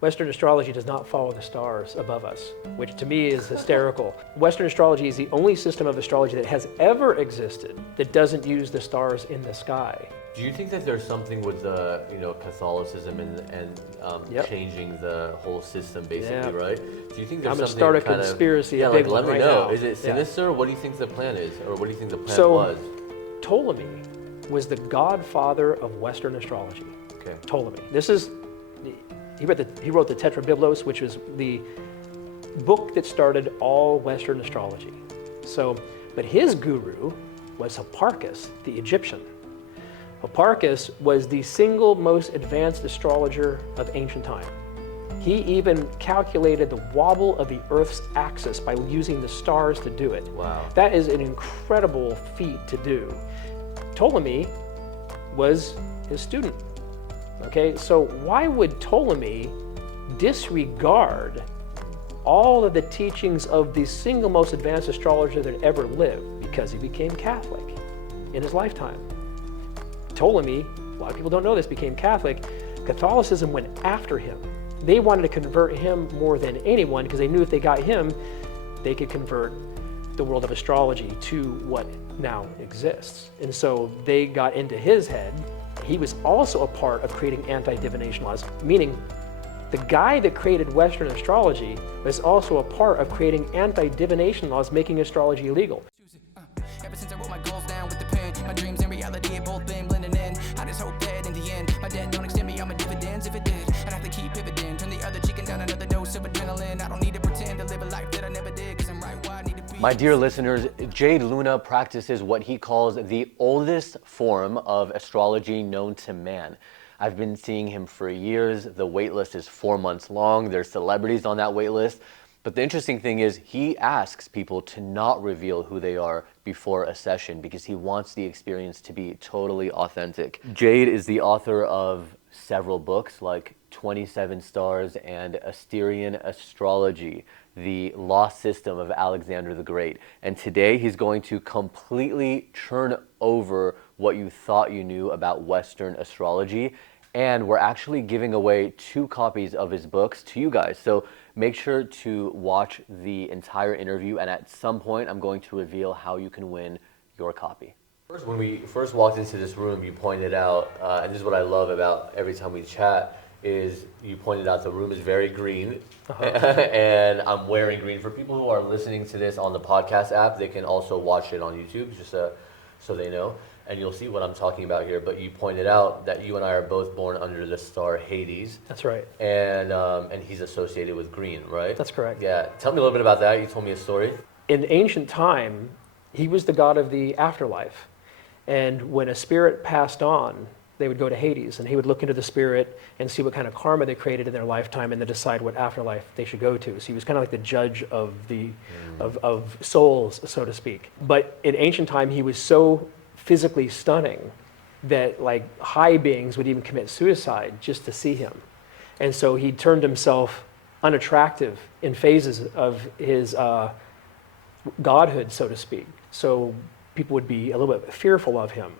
Western astrology does not follow the stars above us, which to me is hysterical. Western astrology is the only system of astrology that has ever existed that doesn't use the stars in the sky. Do you think that there's something with the, Catholicism and Yep. changing the whole system, basically, Yeah. right? Do you think there's I'm gonna something start a kind conspiracy, of, a big let one me right know. now. Is it Yeah. sinister? What do you think the plan is, or what do you think the plan So, was? Ptolemy was the godfather of Western astrology. Okay. Ptolemy. He wrote the Tetrabiblos, which was the book that started all Western astrology. But his guru was Hipparchus, the Egyptian. Hipparchus was the single most advanced astrologer of ancient time. He even calculated the wobble of the Earth's axis by using the stars to do it. Wow. That is an incredible feat to do. Ptolemy was his student. Okay, so why would Ptolemy disregard all of the teachings of the single most advanced astrologer that ever lived? Because he became Catholic in his lifetime. Ptolemy, a lot of people don't know this, became Catholic. Catholicism went after him. They wanted to convert him more than anyone because they knew if they got him, they could convert the world of astrology to what now exists. And so they got into his head. He was also a part of creating anti-divination laws, meaning the guy that created Western astrology was also a part of creating anti-divination laws, making astrology illegal. Ever since I wrote my goals down with the pen, my dreams and reality have both been blending in. I just hope that in the end, my debt don't extend me on my dividends. If it did, I'd have to keep pivoting, turn the other cheek and down another dose of adrenaline. I don't need to pretend to live a life that I never did, cause I'm right where I need to be. My dear listeners, Jade Luna practices what he calls the oldest form of astrology known to man. I've been seeing him for years. The wait list is 4 months long. There's celebrities on that wait list. But the interesting thing is he asks people to not reveal who they are before a session because he wants the experience to be totally authentic. Jade is the author of several books like 27 Stars and Asterian Astrology, the lost system of Alexander the Great. And today he's going to completely turn over what you thought you knew about Western astrology. And we're actually giving away 2 copies of his books to you guys. So make sure to watch the entire interview, and at some point I'm going to reveal how you can win your copy. First, when we first walked into this room, you pointed out, and this is what I love about every time we chat, is you pointed out the room is very green, and I'm wearing green. For people who are listening to this on the podcast app, they can also watch it on YouTube, just so they know. And you'll see what I'm talking about here, but you pointed out that you and I are both born under the star Hades. That's right. And he's associated with green, right? That's correct. Yeah. Tell me a little bit about that. You told me a story. In ancient time, he was the god of the afterlife. And when a spirit passed on, they would go to Hades, and he would look into the spirit and see what kind of karma they created in their lifetime and then decide what afterlife they should go to. So he was kind of like the judge of of souls, so to speak. But in ancient time, he was so physically stunning that like high beings would even commit suicide just to see him. And so he turned himself unattractive in phases of his godhood, so to speak. So people would be a little bit fearful of him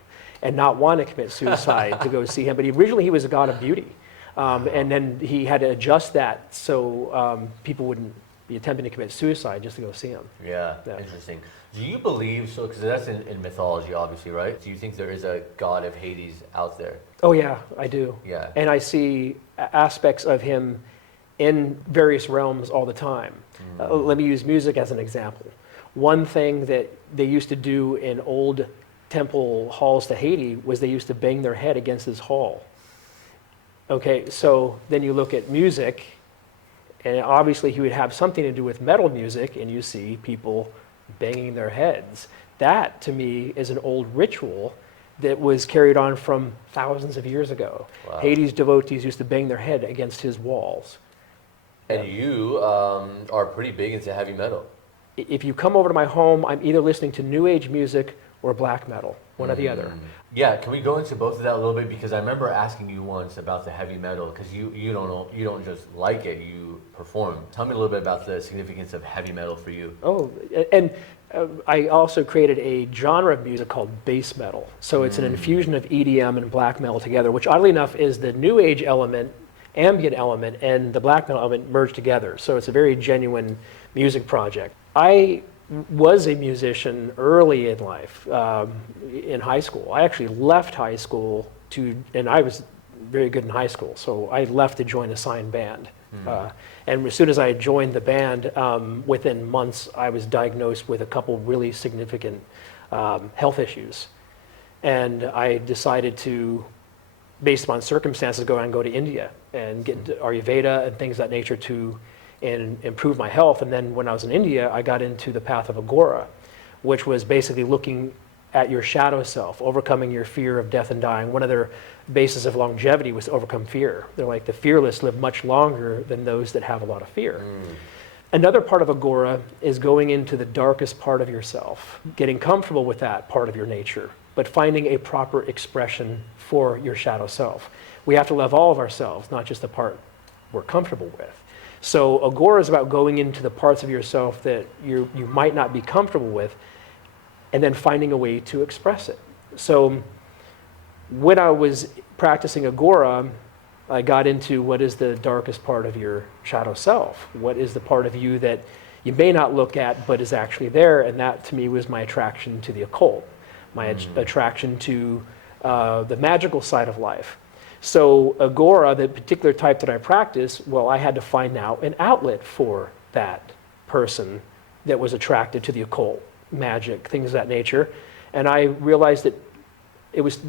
and not want to commit suicide to go see him. But originally he was a god of beauty. And then he had to adjust that so people wouldn't be attempting to commit suicide just to go see him. Yeah. Interesting. Do you believe, so because that's in mythology, obviously, right? Do you think there is a god of Hades out there? Oh yeah, I do. Yeah. And I see aspects of him in various realms all the time. Let me use music as an example. One thing that they used to do in old temple halls to Hades was they used to bang their head against his hall. Okay, so then you look at music, and obviously he would have something to do with metal music, and you see people banging their heads. That, to me, is an old ritual that was carried on from thousands of years ago. Wow. Hades devotees used to bang their head against his walls. And you are pretty big into heavy metal. If you come over to my home, I'm either listening to new age music or black metal, one or the other. Yeah, can we go into both of that a little bit? Because I remember asking you once about the heavy metal, because you don't just like it, you perform. Tell me a little bit about the significance of heavy metal for you. Oh, and I also created a genre of music called bass metal. So it's an infusion of EDM and black metal together, which oddly enough is the new age element ambient element and the black metal element merged together. So it's a very genuine music project. I was a musician early in life, in high school. I actually left high school and I was very good in high school, so I left to join a signed band. And as soon as I joined the band, within months, I was diagnosed with a couple really significant health issues. And I decided to, based upon circumstances, go to India and get into Ayurveda and things of that nature to improve my health. And then when I was in India, I got into the path of Agora, which was basically looking at your shadow self, overcoming your fear of death and dying. One of their bases of longevity was to overcome fear. They're like, the fearless live much longer than those that have a lot of fear. Another part of Agora is going into the darkest part of yourself, getting comfortable with that part of your nature, but finding a proper expression for your shadow self. We have to love all of ourselves, not just the part we're comfortable with. So Agora is about going into the parts of yourself that you might not be comfortable with, and then finding a way to express it. So when I was practicing Agora, I got into what is the darkest part of your shadow self? What is the part of you that you may not look at but is actually there? And that to me was my attraction to the occult, my attraction to the magical side of life. So Agora, the particular type that I practice, well, I had to find out an outlet for that person that was attracted to the occult, magic, things of that nature. And I realized that it was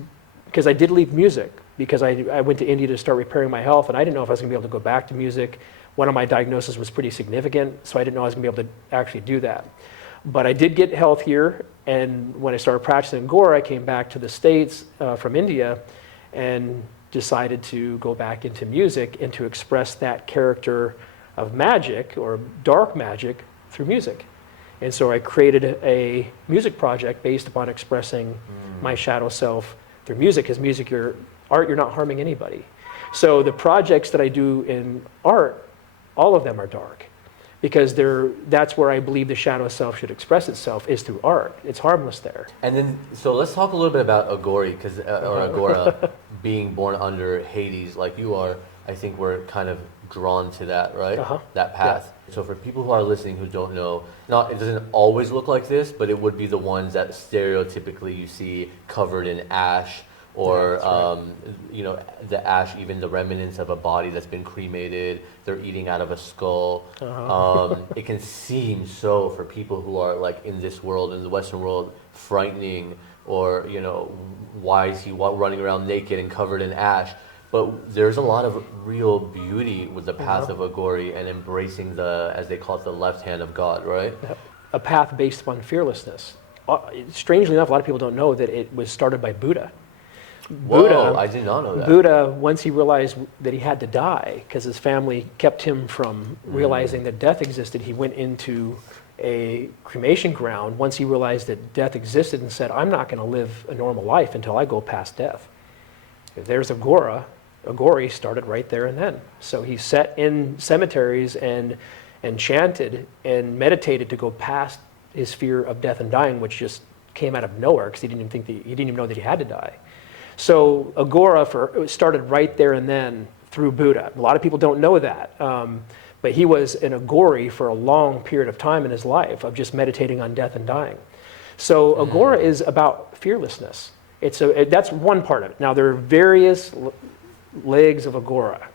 because I did leave music, because I went to India to start repairing my health, and I didn't know if I was going to be able to go back to music. One of my diagnoses was pretty significant, so I didn't know I was going to be able to actually do that. But I did get health here, and when I started practicing Agora, I came back to the States from India and decided to go back into music and to express that character of magic or dark magic through music. And so I created a music project based upon expressing my shadow self through music. Because music, you're not harming anybody. So the projects that I do in art, all of them are dark, because that's where I believe the shadow self should express itself, is through art. It's harmless there. And then, so let's talk a little bit about Agori, or Agora, being born under Hades, like you are. I think we're kind of drawn to that, right? That path. Yeah. So for people who are listening who don't know, it doesn't always look like this, but it would be the ones that stereotypically you see covered in ash, or the ash, even the remnants of a body that's been cremated. They're eating out of a skull. It can seem so, for people who are like in this world, in the Western world, frightening, or why is he running around naked and covered in ash? But there's a lot of real beauty with the path of Agori and embracing as they call it, the left hand of God, right? A path based upon fearlessness. Strangely enough, a lot of people don't know that it was started by Buddha. Whoa, I did not know that. Buddha, once he realized that he had to die, because his family kept him from realizing that death existed, he went into a cremation ground once he realized that death existed and said, I'm not going to live a normal life until I go past death. If there's Agori started right there and then. So he sat in cemeteries and chanted and meditated to go past his fear of death and dying, which just came out of nowhere, because he didn't even know that he had to die. So Agora started right there and then through Buddha. A lot of people don't know that, but he was an Agori for a long period of time in his life of just meditating on death and dying. So Agora is about fearlessness. That's one part of it. Now there are various legs of Agora,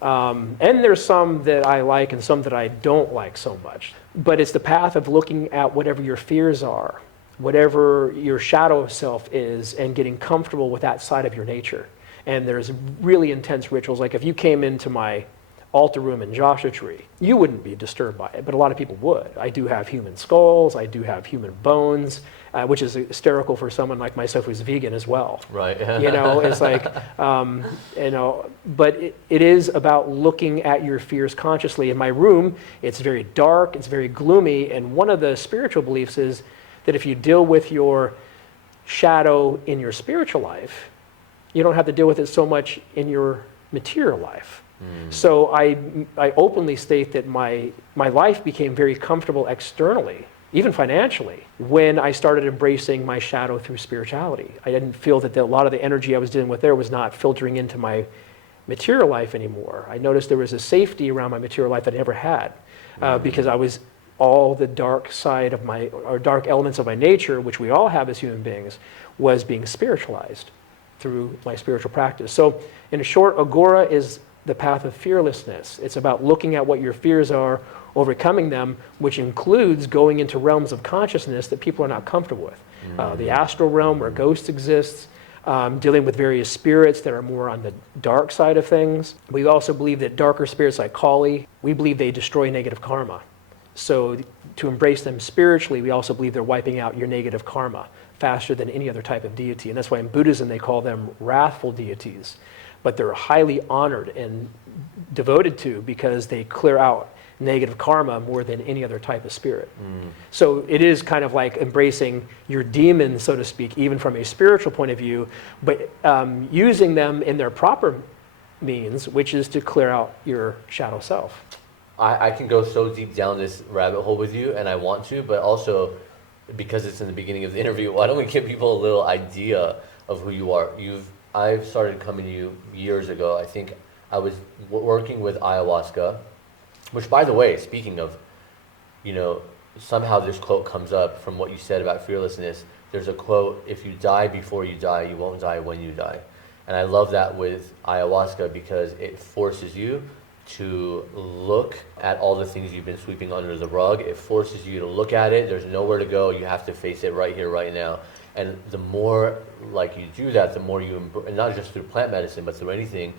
and there's some that I like and some that I don't like so much. But it's the path of looking at whatever your fears are, whatever your shadow self is, and getting comfortable with that side of your nature. And there's really intense rituals. Like if you came into my altar room in Joshua Tree, you wouldn't be disturbed by it, but a lot of people would. I do have human skulls, I do have human bones, which is hysterical for someone like myself who's vegan as well. Right. It's like, but it is about looking at your fears consciously. In my room, it's very dark, it's very gloomy, and one of the spiritual beliefs is that if you deal with your shadow in your spiritual life, you don't have to deal with it so much in your material life. So I openly state that my life became very comfortable externally, even financially, when I started embracing my shadow through spirituality. I didn't feel that a lot of the energy I was dealing with there was not filtering into my material life anymore. I noticed there was a safety around my material life that I never had because I was all the dark side of my, or dark elements of my nature, which we all have as human beings, was being spiritualized through my spiritual practice. So in short, Agora is the path of fearlessness. It's about looking at what your fears are, overcoming them, which includes going into realms of consciousness that people are not comfortable with. The astral realm where ghosts exist, dealing with various spirits that are more on the dark side of things. We also believe that darker spirits like Kali, we believe they destroy negative karma. So to embrace them spiritually, we also believe they're wiping out your negative karma faster than any other type of deity. And that's why in Buddhism they call them wrathful deities. But they're highly honored and devoted to because they clear out negative karma more than any other type of spirit. So it is kind of like embracing your demons, so to speak, even from a spiritual point of view, but using them in their proper means, which is to clear out your shadow self. I can go so deep down this rabbit hole with you, and I want to, but also because it's in the beginning of the interview, why don't we give people a little idea of who you are? I've started coming to you years ago. I think I was working with ayahuasca, which, by the way, speaking of, somehow this quote comes up from what you said about fearlessness. There's a quote, if you die before you die, you won't die when you die. And I love that with ayahuasca because it forces you to look at all the things you've been sweeping under the rug. It forces you to look at it. There's nowhere to go. You have to face it right here, right now. And the more like you do that, the more you, and not just through plant medicine, but through anything,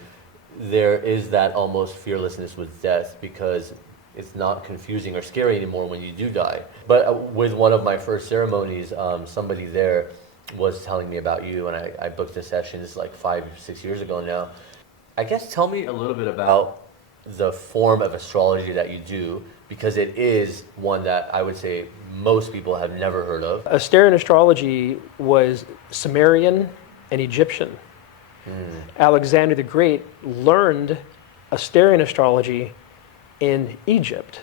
there is that almost fearlessness with death because it's not confusing or scary anymore when you do die. But with one of my first ceremonies, somebody there was telling me about you, and I booked a session. This is like 5 or 6 years ago now. I guess tell me a little bit about the form of astrology that you do, because it is one that I would say most people have never heard of. Asterian astrology was Sumerian and Egyptian. Alexander the Great learned Asterian astrology in Egypt.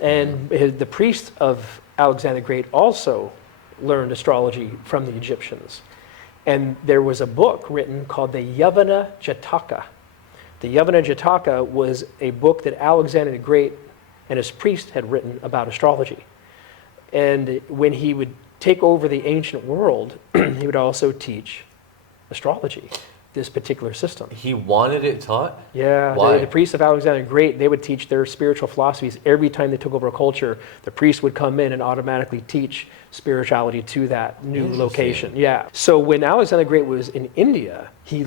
And the priests of Alexander the Great also learned astrology from the Egyptians. And there was a book written called the Yavana Jataka. The Yavana Jataka was a book that Alexander the Great and his priest had written about astrology. And when he would take over the ancient world, he would also teach astrology, this particular system. He wanted it taught? Yeah. Why? The priests of Alexander the Great, they would teach their spiritual philosophies. Every time they took over a culture, the priest would come in and automatically teach spirituality to that new location. Yeah. So when Alexander the Great was in India, he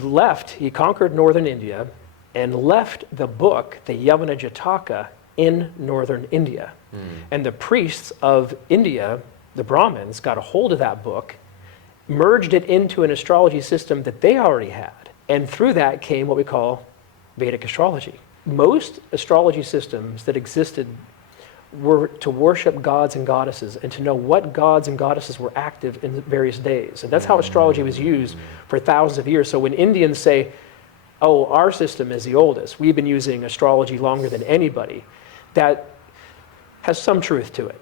conquered northern India, and left the book, the Yavana Jataka, in northern India. And the priests of India, the Brahmins, got a hold of that book, merged it into an astrology system that they already had. And through that came what we call Vedic astrology. Most astrology systems that existed were to worship gods and goddesses and to know what gods and goddesses were active in various days. And that's how astrology was used for thousands of years. So when Indians say, oh, our system is the oldest, we've been using astrology longer than anybody, that has some truth to it.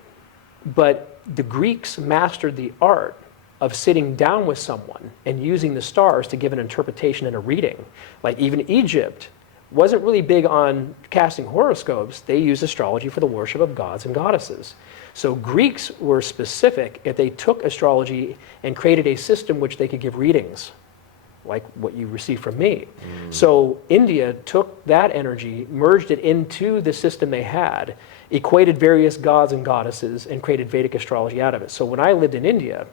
But the Greeks mastered the art of sitting down with someone and using the stars to give an interpretation and a reading. Like even Egypt wasn't really big on casting horoscopes. They used astrology for the worship of gods and goddesses. So Greeks were specific if they took astrology and created a system which they could give readings, like what you receive from me. So India took that energy, merged it into the system they had, equated various gods and goddesses, and created Vedic astrology out of it. So when I lived in India,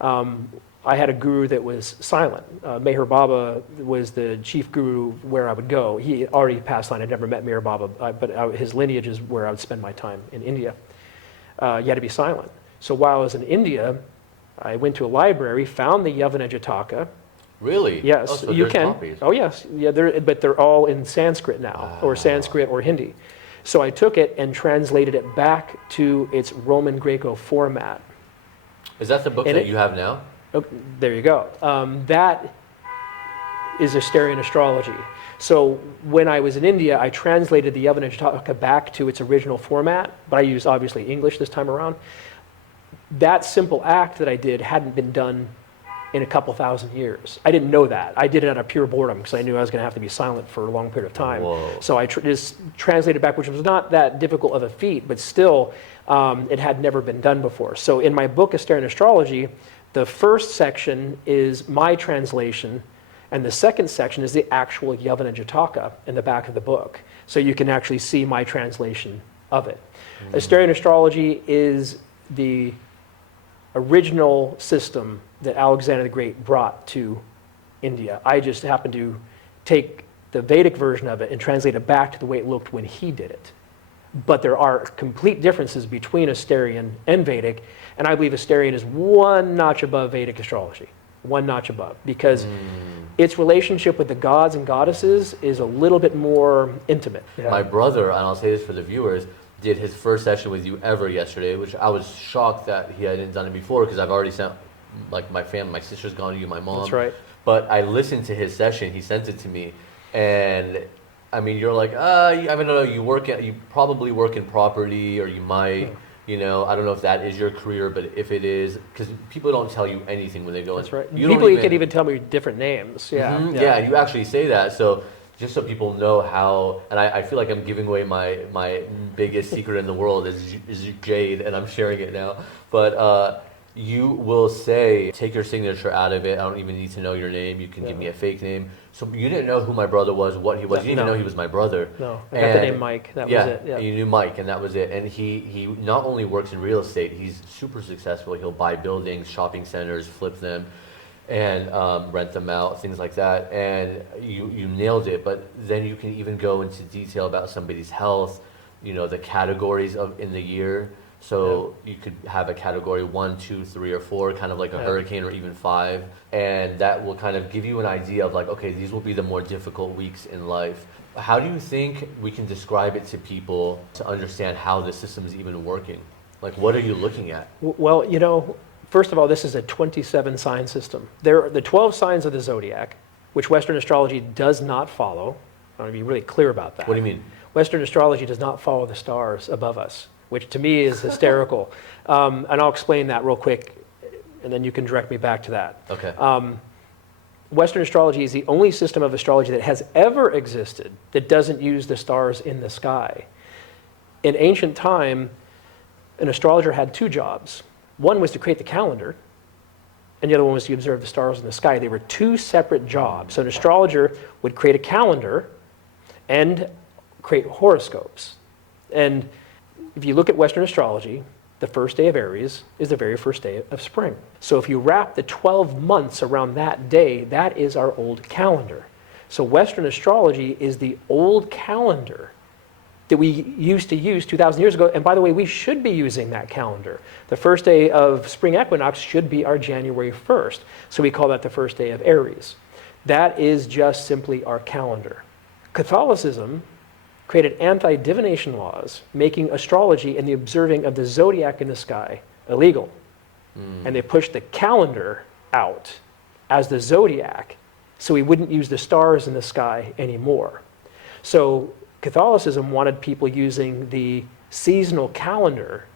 I had a guru that was silent. Meher Baba was the chief guru where I would go. He already passed on. I'd never met Meher Baba, but his lineage is where I would spend my time in India. You had to be silent. So while I was in India, I went to a library, found the Yavana Jataka. Really? Yes, oh, so you can. Copies. Oh yes, yeah, but they're all in Sanskrit now, or Sanskrit or Hindi. So I took it and translated it back to its Roman Greco format. Is that the book that you have now? Oh, there you go. That is Asterian astrology. So when I was in India, I translated the Yavana Jataka back to its original format, but I used obviously English this time around. That simple act that I did hadn't been done in a couple thousand years. I didn't know that. I did it out of pure boredom because I knew I was going to have to be silent for a long period of time. Whoa. So I just translated back, which was not that difficult of a feat, but still, it had never been done before. So in my book, Asterian Astrology, the first section is my translation, and the second section is the actual Yavana Jataka in the back of the book. So you can actually see my translation of it. Asterian Astrology is the original system that Alexander the Great brought to India. I just happened to take the Vedic version of it and translate it back to the way it looked when he did it. But there are complete differences between Asterian and Vedic, and I believe Asterian is one notch above Vedic astrology, one notch above, because its relationship with the gods and goddesses is a little bit more intimate. Yeah. My brother, and I'll say this for the viewers, did his first session with you ever yesterday, which I was shocked that he hadn't done it before because I've already sent, like, my family, my sister's gone to you, my mom. That's right. But I listened to his session, he sent it to me, and I mean, you're like, I don't know, you probably work in property, or you might, you know, I don't know if that is your career, but if it is, because people don't tell you anything when they go in. That's right. You People can even tell me different names. Yeah. Yeah, you actually say that. So just so people know how, and I feel like I'm giving away my biggest secret in the world is Jade, and I'm sharing it now. But you will say, take your signature out of it. I don't even need to know your name. You can give me a fake name. So you didn't know who my brother was, what he was. You didn't even know he was my brother. No, I got the name Mike. That was it. Yeah, you knew Mike, and that was it. And he not only works in real estate, he's super successful. He'll buy buildings, shopping centers, flip them, and rent them out, things like that. And you nailed it. But then you can even go into detail about somebody's health, you know, the categories in the year. So you could have a category 1, 2, 3, or 4, kind of like a hurricane, or even 5. And that will kind of give you an idea of like, okay, these will be the more difficult weeks in life. How do you think we can describe it to people to understand how the system is even working? Like, what are you looking at? Well, you know, first of all, this is a 27 sign system. There are the 12 signs of the zodiac, which Western astrology does not follow. I want to be really clear about that. What do you mean? Western astrology does not follow the stars above us, which to me is hysterical. And I'll explain that real quick, and then you can direct me back to that. Okay. Western astrology is the only system of astrology that has ever existed that doesn't use the stars in the sky. In ancient time, an astrologer had 2 jobs. One was to create the calendar, and the other one was to observe the stars in the sky. They were 2 separate jobs. So an astrologer would create a calendar and create horoscopes. And if you look at Western astrology, the first day of Aries is the very first day of spring. So if you wrap the 12 months around that day, that is our old calendar. So Western astrology is the old calendar that we used to use 2,000 years ago. And by the way, we should be using that calendar. The first day of spring equinox should be our January 1st. So we call that the first day of Aries. That is just simply our calendar. Catholicism created anti-divination laws, making astrology and the observing of the zodiac in the sky illegal. And they pushed the calendar out as the zodiac, so we wouldn't use the stars in the sky anymore. So Catholicism wanted people using the seasonal calendar,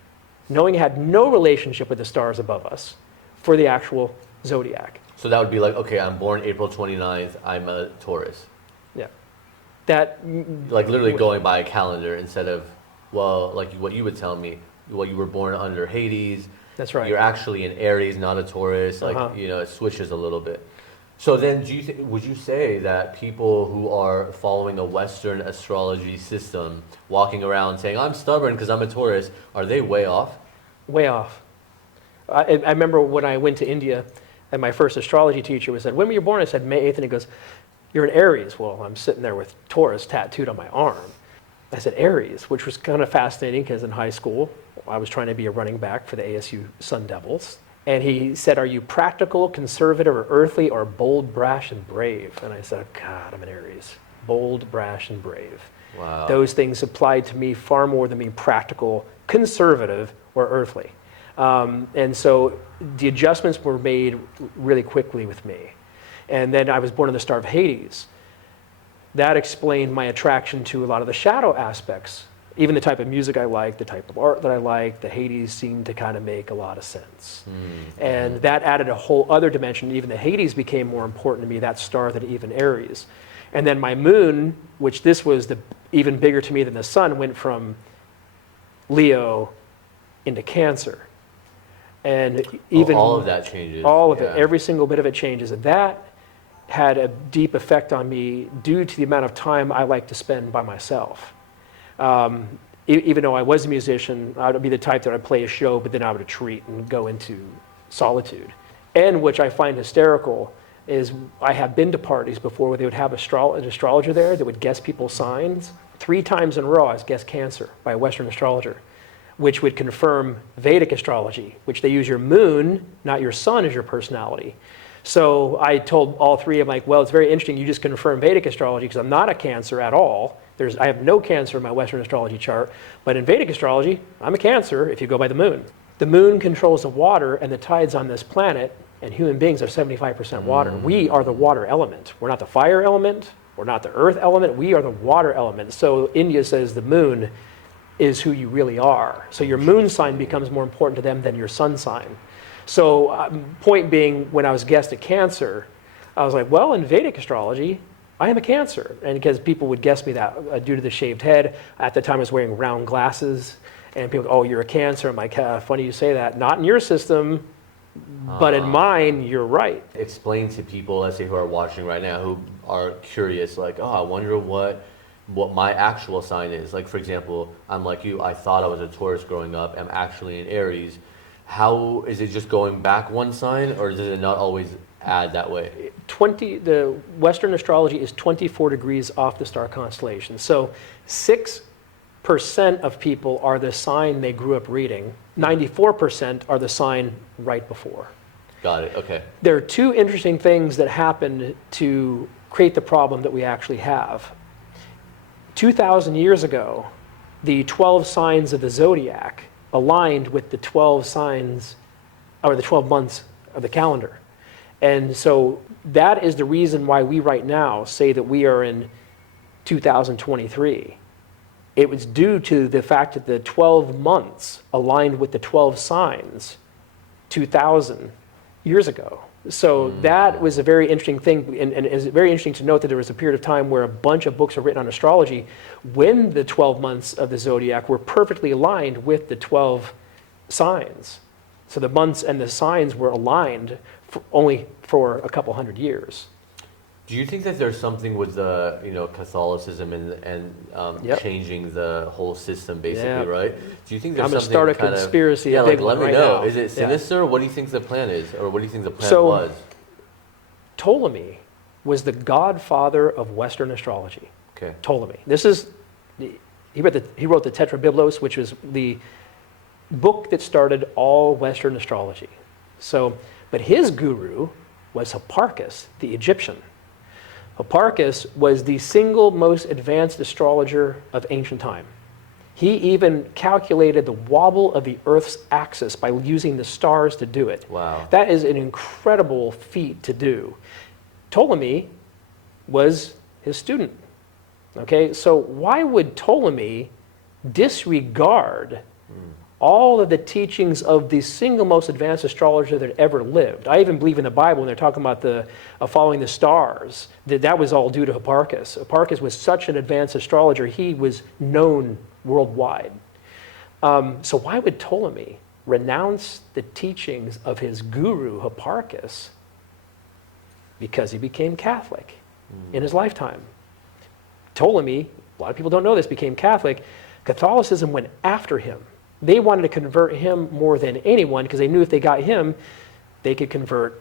knowing it had no relationship with the stars above us, for the actual zodiac. So that would be like, okay, I'm born April 29th, I'm a Taurus. That, like literally going by a calendar instead of, well, like what you would tell me, well, you were born under Hades. That's right. You're actually an Aries, not a Taurus. Like, you know, it switches a little bit. So then would you say that people who are following a Western astrology system, walking around saying, I'm stubborn because I'm a Taurus, are they way off? Way off. I remember when I went to India, and my first astrology teacher said, when were you born? I said, May 8th, and he goes, you're an Aries. Well, I'm sitting there with Taurus tattooed on my arm. I said Aries, which was kind of fascinating because in high school, I was trying to be a running back for the ASU Sun Devils. And he said, are you practical, conservative, or earthly, or bold, brash, and brave? And I said, God, I'm an Aries. Bold, brash, and brave. Wow. Those things applied to me far more than being practical, conservative, or earthly. And so the adjustments were made really quickly with me. And then I was born in the star of Hades. That explained my attraction to a lot of the shadow aspects even the type of music I like, the type of art that I like, the Hades seemed to kind of make a lot of sense. And that added a whole other dimension. Even the Hades became more important to me, that star than even Aries. And then my moon, which this was even bigger to me than the sun, went from Leo into Cancer. And even all of that changes. All of it, every single bit of it changes. And that had a deep effect on me due to the amount of time I like to spend by myself. Even though I was a musician, I would be the type that I'd play a show, but then I would retreat and go into solitude. And which I find hysterical is I have been to parties before where they would have an astrologer there that would guess people's signs. 3 times in a row I was guessed Cancer by a Western astrologer, which would confirm Vedic astrology, which they use your moon, not your sun, as your personality. So I told all 3, I'm like, well, it's very interesting, you just confirm Vedic astrology because I'm not a Cancer at all. I have no Cancer in my Western astrology chart, but in Vedic astrology, I'm a Cancer if you go by the moon. The moon controls the water and the tides on this planet, and human beings are 75% water. We are the water element. We're not the fire element, we're not the earth element, we are the water element. So India says the moon is who you really are. So your moon sign becomes more important to them than your sun sign. So point being, when I was guessed at Cancer, I was like, well, in Vedic astrology, I am a Cancer. And because people would guess me that due to the shaved head. At the time I was wearing round glasses, and people go, oh, you're a Cancer. I'm like, funny you say that. Not in your system, but in mine, you're right. Explain to people, let's say, who are watching right now, who are curious, like, oh, I wonder what my actual sign is. Like, for example, I'm like you, I thought I was a Taurus growing up. I'm actually an Aries. How is it just going back one sign, or does it not always add that way? The Western astrology is 24 degrees off the star constellation. So 6% of people are the sign they grew up reading. 94% are the sign right before. Got it, okay. There are 2 interesting things that happened to create the problem that we actually have. 2,000 years ago, the 12 signs of the zodiac aligned with the 12 signs, or the 12 months of the calendar. And so that is the reason why we right now say that we are in 2023. It was due to the fact that the 12 months aligned with the 12 signs 2,000 years ago. So that was a very interesting thing, and it's very interesting to note that there was a period of time where a bunch of books were written on astrology when the 12 months of the zodiac were perfectly aligned with the 12 signs. So the months and the signs were aligned only for a couple hundred years. Do you think that there's something with the Catholicism and Yep. changing the whole system, basically, Yeah. right? Do you think there's I'm gonna something start a kind of- conspiracy, Yeah, a like big let one me right know. now. Is it Yeah. sinister? What do you think the plan is, or what do you think the plan So- was? Ptolemy was the godfather of Western astrology. Okay. Ptolemy. He wrote the Tetrabiblos, which was the book that started all Western astrology. So, but his guru was Hipparchus, the Egyptian. Hipparchus was the single most advanced astrologer of ancient time. He even calculated the wobble of the Earth's axis by using the stars to do it. Wow. That is an incredible feat to do. Ptolemy was his student. Okay, so why would Ptolemy disregard all of the teachings of the single most advanced astrologer that ever lived? I even believe in the Bible when they're talking about following the stars, that was all due to Hipparchus. Hipparchus was such an advanced astrologer, he was known worldwide. So why would Ptolemy renounce the teachings of his guru, Hipparchus? Because he became Catholic in his lifetime. Ptolemy, a lot of people don't know this, became Catholic. Catholicism went after him. They wanted to convert him more than anyone because they knew if they got him, they could convert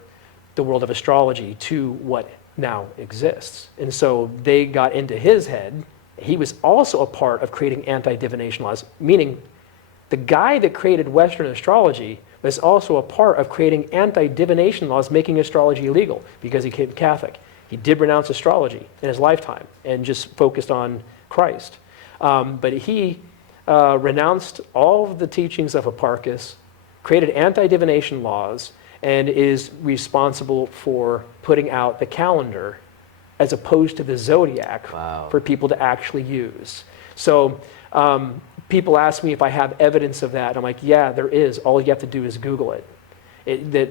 the world of astrology to what now exists. And so they got into his head. He was also a part of creating anti-divination laws, meaning the guy that created Western astrology was also a part of creating anti-divination laws, making astrology illegal because he became Catholic. He did renounce astrology in his lifetime and just focused on Christ. But he renounced all of the teachings of Hipparchus, created anti-divination laws, and is responsible for putting out the calendar as opposed to the zodiac Wow. for people to actually use. So People ask me if I have evidence of that. And I'm like, yeah, there is. All you have to do is Google it. That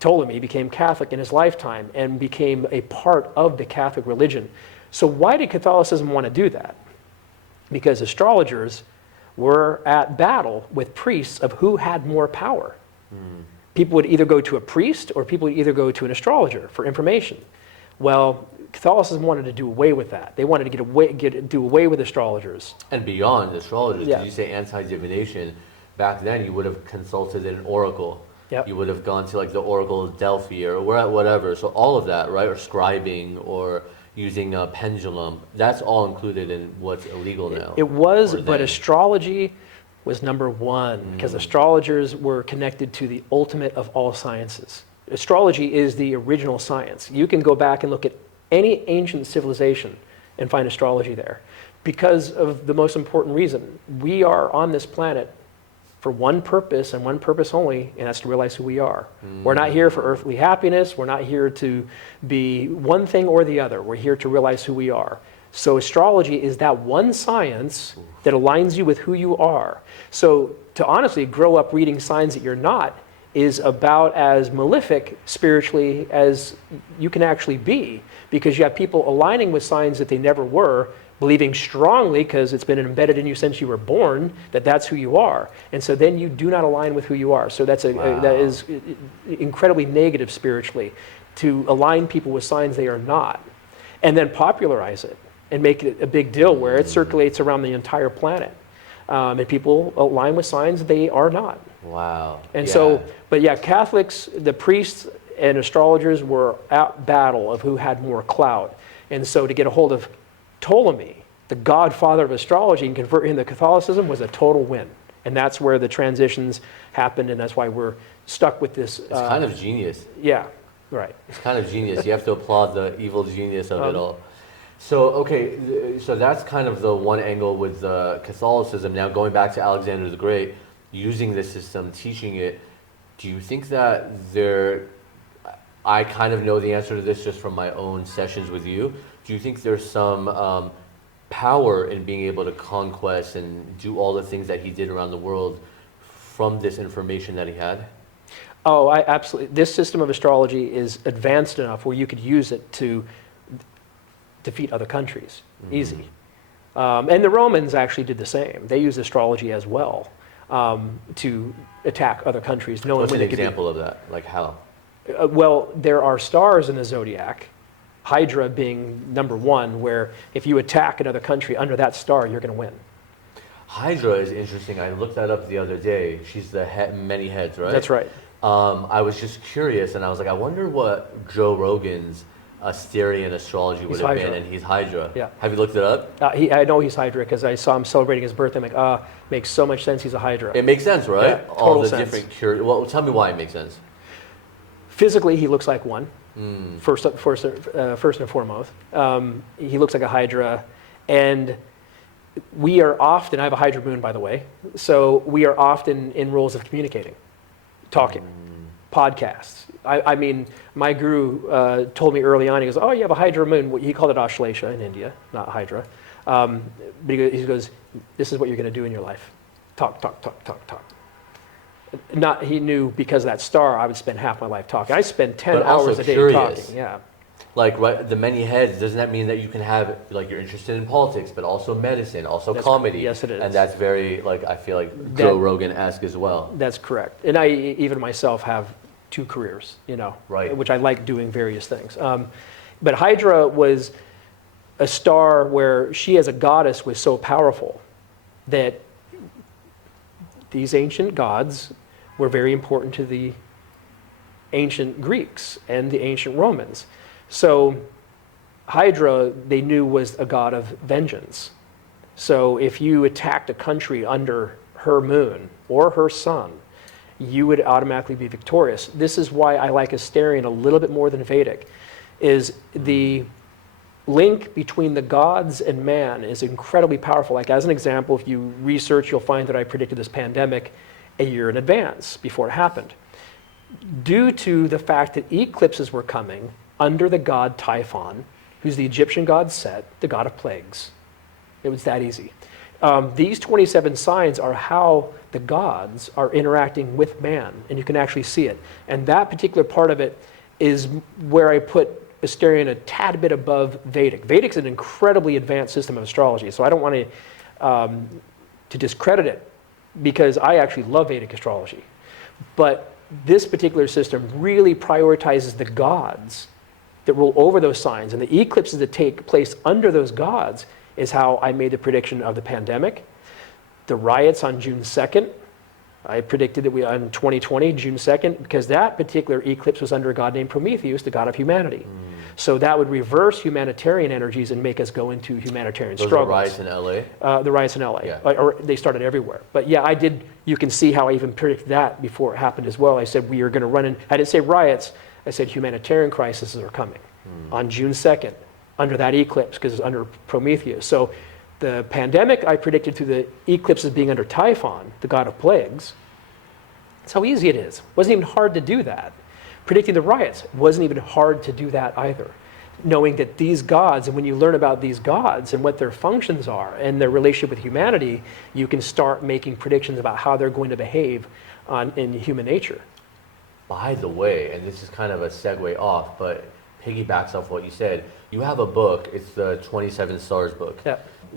Ptolemy became Catholic in his lifetime and became a part of the Catholic religion. So why did Catholicism want to do that? Because astrologers were at battle with priests of who had more power. People would either go to a priest or people would either go to an astrologer for information. Well, Catholicism wanted to do away with that. They wanted to do away with astrologers. And beyond astrologers, Yeah. did you say anti-divination? Back then, you would have consulted an oracle. Yep. You would have gone to like the Oracle of Delphi or whatever. So all of that, right? Or scribing or using a pendulum. That's all included in what's illegal now. It was, Or but then. astrology was number one because astrologers were connected to the ultimate of all sciences. Astrology is the original science. You can go back and look at any ancient civilization and find astrology there because of the most important reason. We are on this planet for one purpose and one purpose only, and that's to realize who we are. We're not here for earthly happiness. We're not here to be one thing or the other. We're here to realize who we are. So astrology is that one science that aligns you with who you are. So to honestly grow up reading signs that you're not is about as malefic spiritually as you can actually be, because you have people aligning with signs that they never were, believing strongly, because it's been embedded in you since you were born, that that's who you are. And so then you do not align with who you are. So that is incredibly negative spiritually, to align people with signs they are not, and then popularize it and make it a big deal where it circulates around the entire planet. And people align with signs they are not. Wow. And so, but yeah, Catholics, the priests and astrologers were at battle of who had more clout. And so to get a hold of Ptolemy, the godfather of astrology, and convert him to Catholicism was a total win. And that's where the transitions happened, and that's why we're stuck with this. It's kind of genius. Yeah, right. It's kind of genius. You have to applaud the evil genius of it all. So, okay, so that's kind of the one angle with Catholicism. Now, going back to Alexander the Great, using this system, teaching it, do you think that I kind of know the answer to this just from my own sessions with you. Do you think there's some power in being able to conquest and do all the things that he did around the world from this information that he had? Oh, I absolutely. This system of astrology is advanced enough where you could use it to defeat other countries. Easy. And the Romans actually did the same. They used astrology as well to attack other countries. What's an example of that? Like how? Well, there are stars in the zodiac, Hydra being number one, where if you attack another country under that star, you're going to win. Hydra is interesting. I looked that up the other day. She's the many heads, right? That's right. I was just curious, and I was like, I wonder what Joe Rogan's Asterian Astrology would have been, and he's Hydra. Yeah. Have you looked it up? I know he's Hydra because I saw him celebrating his birthday. I'm like, makes so much sense. He's a Hydra. It makes sense, right? Yeah, All the sense. different well, tell me why it makes sense. Physically, he looks like one. First and foremost, he looks like a Hydra, and we are often. I have a Hydra moon, by the way, so we are often in roles of communicating, talking, podcasts. I mean, my guru told me early on. He goes, "Oh, you have a Hydra moon." He called it Ashlesha in India, not Hydra. But he goes, "This is what you're going to do in your life: talk, talk, talk, talk, talk." He knew because of that star, I would spend half my life talking. I spend 10 hours a day talking. Yeah. Like, right, the many heads, doesn't that mean that you can have, like, you're interested in politics, but also medicine, also comedy? Yes, it is. And that's very, like, I feel like Joe Rogan-esque as well. That's correct. And I, even myself, have 2 careers, right, which I like doing various things. But Hydra was a star where she as a goddess was so powerful that these ancient gods were very important to the ancient Greeks and the ancient Romans. So Hydra, they knew, was a god of vengeance. So if you attacked a country under her moon or her sun, you would automatically be victorious. This is why I like Asterian a little bit more than Vedic, is the link between the gods and man is incredibly powerful. Like, as an example, if you research, you'll find that I predicted this pandemic a year in advance before it happened, due to the fact that eclipses were coming under the god Typhon, who's the Egyptian god Set, the god of plagues. It was that easy. These 27 signs are how the gods are interacting with man, and you can actually see it. And that particular part of it is where I put Asterian a tad bit above Vedic. Vedic's an incredibly advanced system of astrology, so I don't want to discredit it, because I actually love Vedic astrology. But this particular system really prioritizes the gods that rule over those signs, and the eclipses that take place under those gods is how I made the prediction of the pandemic, the riots on June 2nd. I predicted that we on 2020, June 2nd, because that particular eclipse was under a god named Prometheus, the god of humanity. So that would reverse humanitarian energies and make us go into humanitarian struggles. Those are riots in LA? The riots in LA, Yeah. or they started everywhere. But yeah, I did, you can see how I even predicted that before it happened as well. I said we are going to run in, I didn't say riots, I said humanitarian crises are coming on June 2nd under that eclipse, because it's under Prometheus. So the pandemic I predicted through the eclipses being under Typhon, the god of plagues. That's how easy it is. It wasn't even hard to do that. Predicting the riots wasn't even hard to do that either. Knowing that these gods, and when you learn about these gods and what their functions are and their relationship with humanity, you can start making predictions about how they're going to behave in human nature. By the way, and this is kind of a segue off, but piggybacks off what you said, you have a book, it's the 27 Stars book,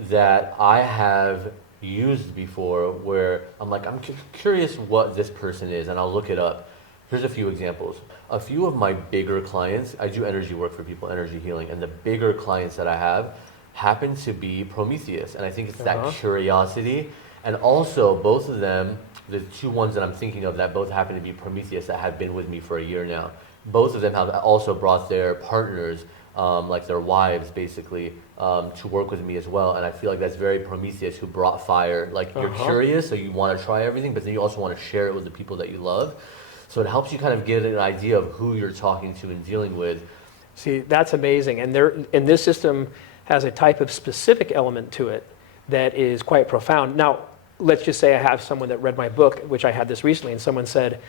that I have used before, where I'm like, I'm curious what this person is, and I'll look it up. Here's a few examples. A few of my bigger clients, I do energy work for people, energy healing, and the bigger clients that I have happen to be Prometheus, and I think it's that curiosity. And also, both of them, the two ones that I'm thinking of that both happen to be Prometheus that have been with me for a year now, both of them have also brought their partners, like their wives basically, to work with me as well. And I feel like that's very Prometheus, who brought fire. Like, you're curious, so you want to try everything, but then you also want to share it with the people that you love. So it helps you kind of get an idea of who you're talking to and dealing with. See, that's amazing. And this system has a type of specific element to it that is quite profound. Now, let's just say I have someone that read my book, which I had this recently, and someone said,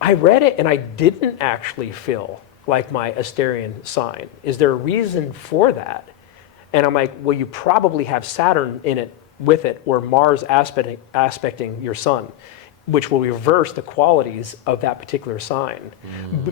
I read it and I didn't actually feel like my Asterian sign. Is there a reason for that? And I'm like, well, you probably have Saturn in it with it, or Mars aspecting your sun, which will reverse the qualities of that particular sign.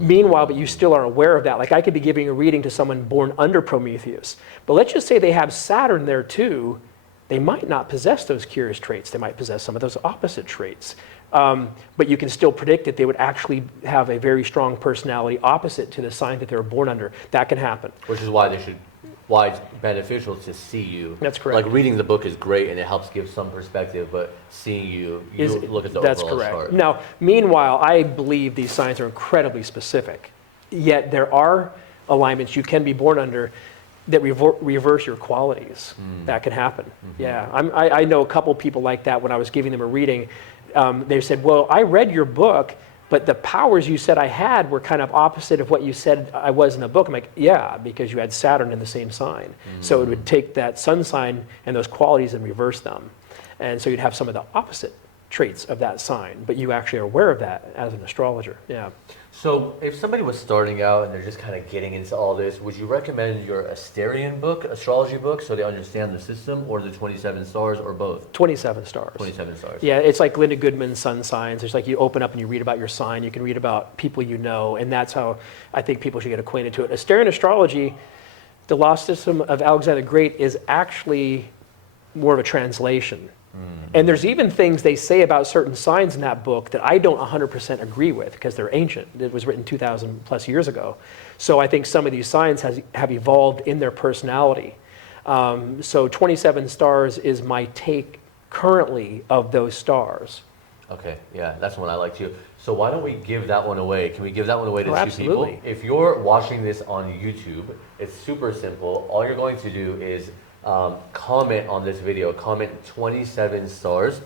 Meanwhile, but you still are aware of that. Like, I could be giving a reading to someone born under Prometheus, but let's just say they have Saturn there too. They might not possess those curious traits. They might possess some of those opposite traits. But you can still predict that they would actually have a very strong personality opposite to the sign that they were born under. That can happen. Which is why it's beneficial to see you. That's correct. Like, reading the book is great and it helps give some perspective, but seeing you look at the that's overall correct. chart. Now, meanwhile, I believe these signs are incredibly specific. Yet there are alignments you can be born under that reverse your qualities. That can happen. Yeah, I know a couple people like that. When I was giving them a reading, they said, well, I read your book, but the powers you said I had were kind of opposite of what you said I was in the book. I'm like, yeah, because you had Saturn in the same sign. So it would take that sun sign and those qualities and reverse them. And so you'd have some of the opposite traits of that sign, but you actually are aware of that as an astrologer. Yeah. So if somebody was starting out and they're just kind of getting into all this, would you recommend your Asterian book, astrology book, so they understand the system, or the 27 stars, or both? 27 stars. 27 stars. Yeah, it's like Linda Goodman's sun signs. It's like you open up and you read about your sign. You can read about people you know, and that's how I think people should get acquainted to it. Asterian astrology, the lost system of Alexander the Great, is actually more of a translation. And there's even things they say about certain signs in that book that I don't 100% agree with, because they're ancient. It was written 2,000 plus years ago. So I think some of these signs have evolved in their personality. So 27 stars is my take currently of those stars. Okay, yeah, that's one I like too. So why don't we give that one away? Can we give that one away to two absolutely. people? If you're watching this on YouTube, it's super simple. All you're going to do is comment on this video, comment 27 stars.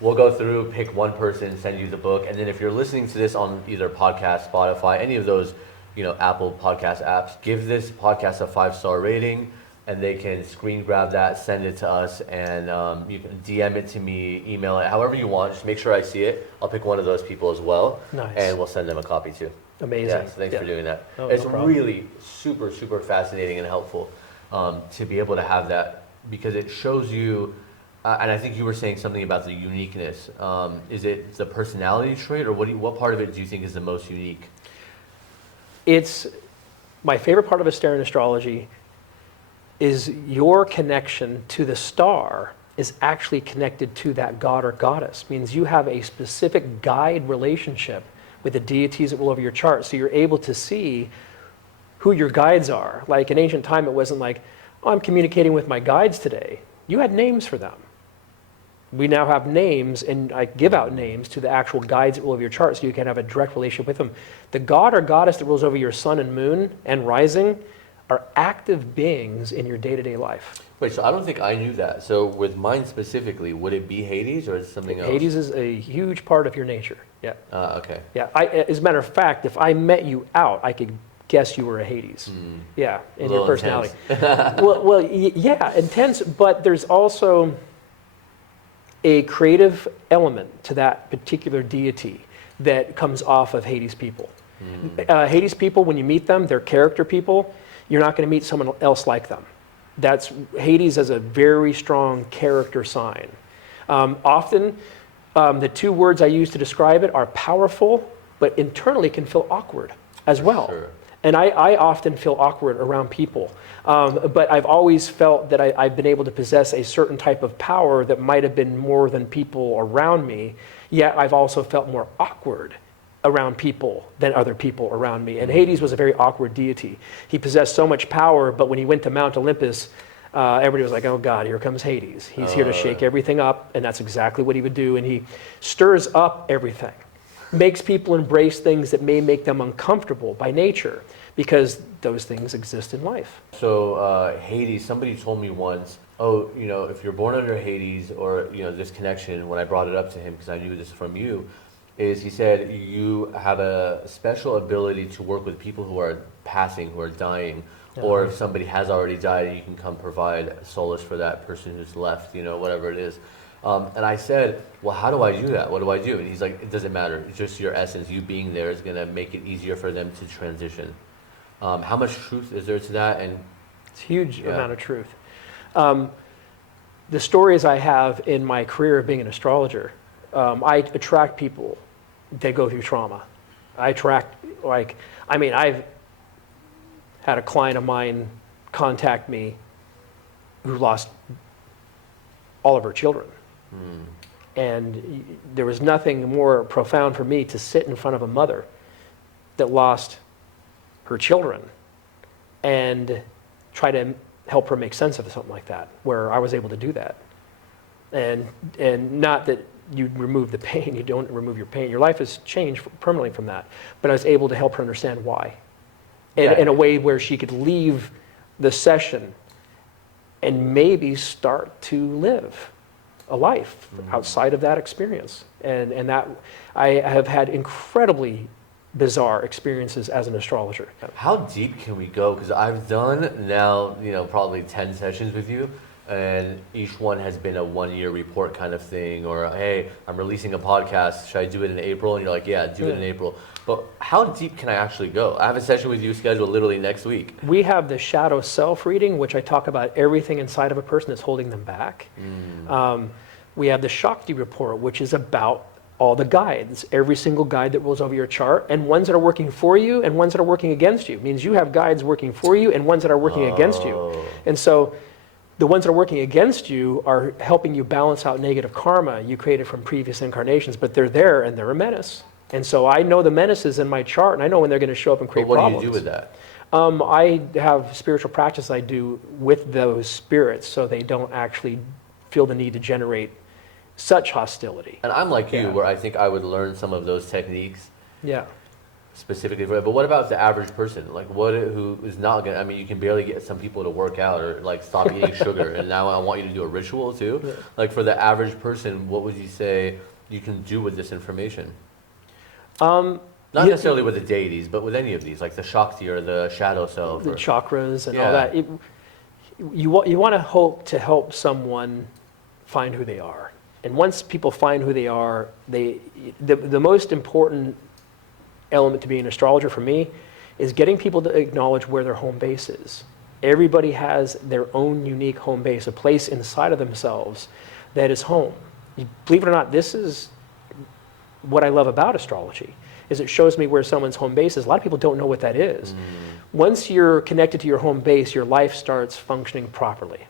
We'll go through, pick one person, send you the book, and then if you're listening to this on either podcast, Spotify, any of those, Apple podcast apps, give this podcast a 5-star rating, and they can screen grab that, send it to us, and you can DM it to me, email it, however you want. Just make sure I see it. I'll pick one of those people as well, Nice. and we'll send them a copy too. Amazing. Yeah, so thanks for doing that. Oh, It's no problem. really super, super fascinating and helpful to be able to have that, because it shows you And I think you were saying something about the uniqueness. Is it the personality trait, or what part of it do you think is the most unique? It's my favorite part of Asterian astrology is your connection to the star is actually connected to that god or goddess. Means you have a specific guide relationship with the deities that rule over your chart, so you're able to see who your guides are. Like in ancient time, it wasn't like, oh, I'm communicating with my guides today. You had names for them. We now have names, and I give out names to the actual guides that rule over your chart, so you can have a direct relationship with them. The god or goddess that rules over your sun and moon and rising are active beings in your day-to-day life. Wait, so I don't think I knew that. So with mine specifically, would it be Hades or is it something else? Hades is a huge part of your nature. Yeah. Okay. Yeah. As a matter of fact, if I met you out, I could guess you were a Hades. Yeah, in your personality. Yeah, intense. But there's also a creative element to that particular deity that comes off of Hades people. Hades people, when you meet them, they're character people. You're not going to meet someone else like them. That's Hades as a very strong character sign. Often, the two words I use to describe it are powerful, but internally can feel awkward as well. Sure. And I often feel awkward around people. But I've always felt that I've been able to possess a certain type of power that might have been more than people around me, yet I've also felt more awkward around people than other people around me. And Hades was a very awkward deity. He possessed so much power, but when he went to Mount Olympus, everybody was like, oh God, here comes Hades. He's here to shake everything up, and that's exactly what he would do. And he stirs up everything, makes people embrace things that may make them uncomfortable by nature, because those things exist in life. So Hades, somebody told me once, oh, if you're born under Hades, or this connection, when I brought it up to him, because I knew this from you, is he said you have a special ability to work with people who are passing, who are dying, or if somebody has already died, you can come provide solace for that person who's left, whatever it is. And I said, well, how do I do that? What do I do? And he's like, it doesn't matter. It's just your essence. You being there is going to make it easier for them to transition. How much truth is there to that? And it's a huge amount of truth. The stories I have in my career of being an astrologer, I attract people that go through trauma. I've had a client of mine contact me who lost all of her children. And there was nothing more profound for me to sit in front of a mother that lost her children and try to help her make sense of something like that, where I was able to do that. And not that you remove the pain, you don't remove your pain. Your life has changed permanently from that. But I was able to help her understand why. In a way where she could leave the session and maybe start to live a life outside of that experience. And that I have had incredibly bizarre experiences as an astrologer. how deep can we go? Because I've done now, probably 10 sessions with you, and each one has been a 1-year report kind of thing, or hey, I'm releasing a podcast, should I do it in April? And you're like, yeah, do it in April. But how deep can I actually go? I have a session with you scheduled literally next week. We have the shadow self reading, which I talk about everything inside of a person that's holding them back. We have the Shakti report, which is about all the guides, every single guide that rules over your chart, and ones that are working for you and ones that are working against you. It means you have guides working for you and ones that are working against you. And so the ones that are working against you are helping you balance out negative karma you created from previous incarnations, but they're there and they're a menace. And so I know the menaces in my chart, and I know when they're going to show up and create problems. What do you do with that? I have spiritual practice I do with those spirits so they don't actually feel the need to generate such hostility. And I'm like you, where I think I would learn some of those techniques. Yeah. Specifically for it. But what about the average person? Like, who is not going to, I mean, you can barely get some people to work out or like stop eating sugar, and now I want you to do a ritual too. Yeah. Like, for the average person, what would you say you can do with this information? Not necessarily with the deities, but with any of these, like the Shakti or the shadow self. The chakras and all that. You want to hope to help someone find who they are. And once people find who they are, the most important element to being an astrologer for me is getting people to acknowledge where their home base is. Everybody has their own unique home base, a place inside of themselves that is home. Believe it or not, this is what I love about astrology, is it shows me where someone's home base is. A lot of people don't know what that is. Once you're connected to your home base, your life starts functioning properly.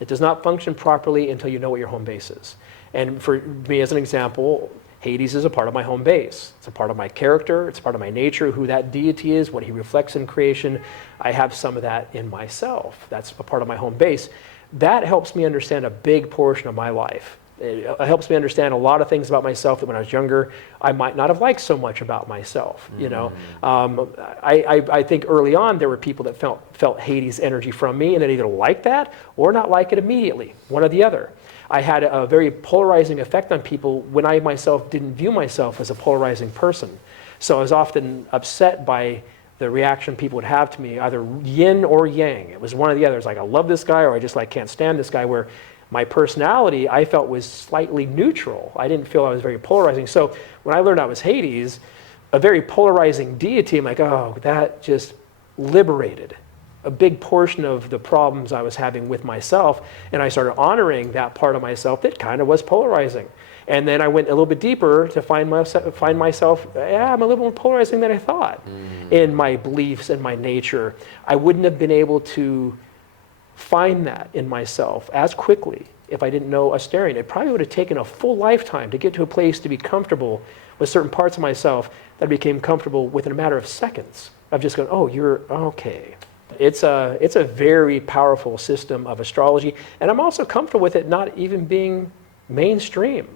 It does not function properly until you know what your home base is. And for me, as an example, Hades is a part of my home base. It's a part of my character. It's a part of my nature, who that deity is, what he reflects in creation. I have some of that in myself. That's a part of my home base. That helps me understand a big portion of my life. It helps me understand a lot of things about myself that when I was younger, I might not have liked so much about myself. You know, I think early on there were people that felt Hades energy from me, and that either liked that or not like it immediately, one or the other. I had a very polarizing effect on people when I myself didn't view myself as a polarizing person. So I was often upset by the reaction people would have to me, either yin or yang. It was one or the other. It's like, I love this guy, or I just like can't stand this guy, where my personality, I felt, was slightly neutral. I didn't feel I was very polarizing. So when I learned I was Hades, a very polarizing deity, I'm like, oh, that just liberated a big portion of the problems I was having with myself. And I started honoring that part of myself that kind of was polarizing. And then I went a little bit deeper to find myself, yeah, I'm a little more polarizing than I thought in my beliefs and my nature. I wouldn't have been able to find that in myself as quickly if I didn't know Asterian. It probably would have taken a full lifetime to get to a place to be comfortable with certain parts of myself that I became comfortable within a matter of seconds of just going, oh, you're okay. It's a very powerful system of astrology, and I'm also comfortable with it not even being mainstream.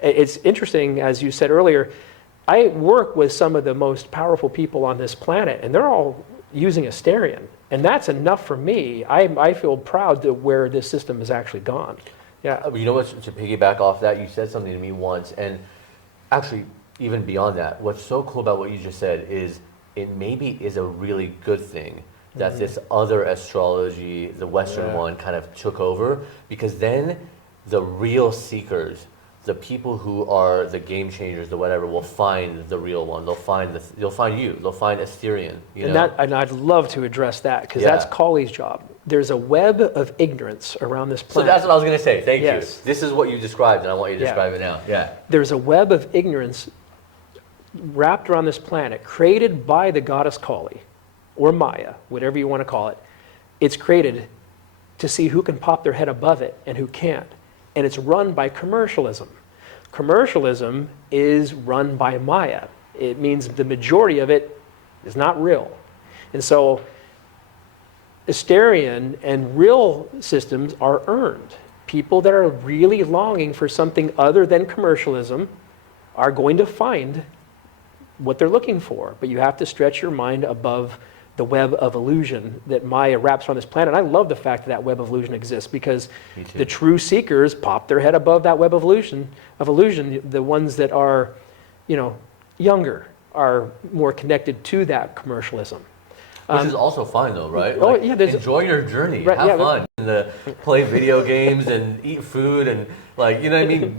It's interesting, as you said earlier, I work with some of the most powerful people on this planet, and they're all using Asterian. And that's enough for me. I feel proud to where this system has actually gone. Yeah, you know what, to piggyback off that, you said something to me once, and actually, even beyond that, what's so cool about what you just said is it maybe is a really good thing that this other astrology, the Western one, kind of took over, because then the real seekers, the people who are the game changers, the whatever, will find the real one. They'll find you. They'll find Asterian. And I'd love to address that, because that's Kali's job. There's a web of ignorance around this planet. So that's what I was going to say. Thank you. This is what you described, and I want you to describe it now. Yeah. There's a web of ignorance wrapped around this planet, created by the goddess Kali, or Maya, whatever you want to call it. It's created to see who can pop their head above it and who can't. And it's run by commercialism. Commercialism is run by Maya. It means the majority of it is not real. And so Asterian and real systems are earned. People that are really longing for something other than commercialism are going to find what they're looking for. But you have to stretch your mind above the web of illusion that Maya wraps around this planet. And I love the fact that that web of illusion exists, because the true seekers pop their head above that web of illusion. The ones that are, younger, are more connected to that commercialism. Which is also fine, though, right? Enjoy your journey. Right, have fun. And play video games and eat food and,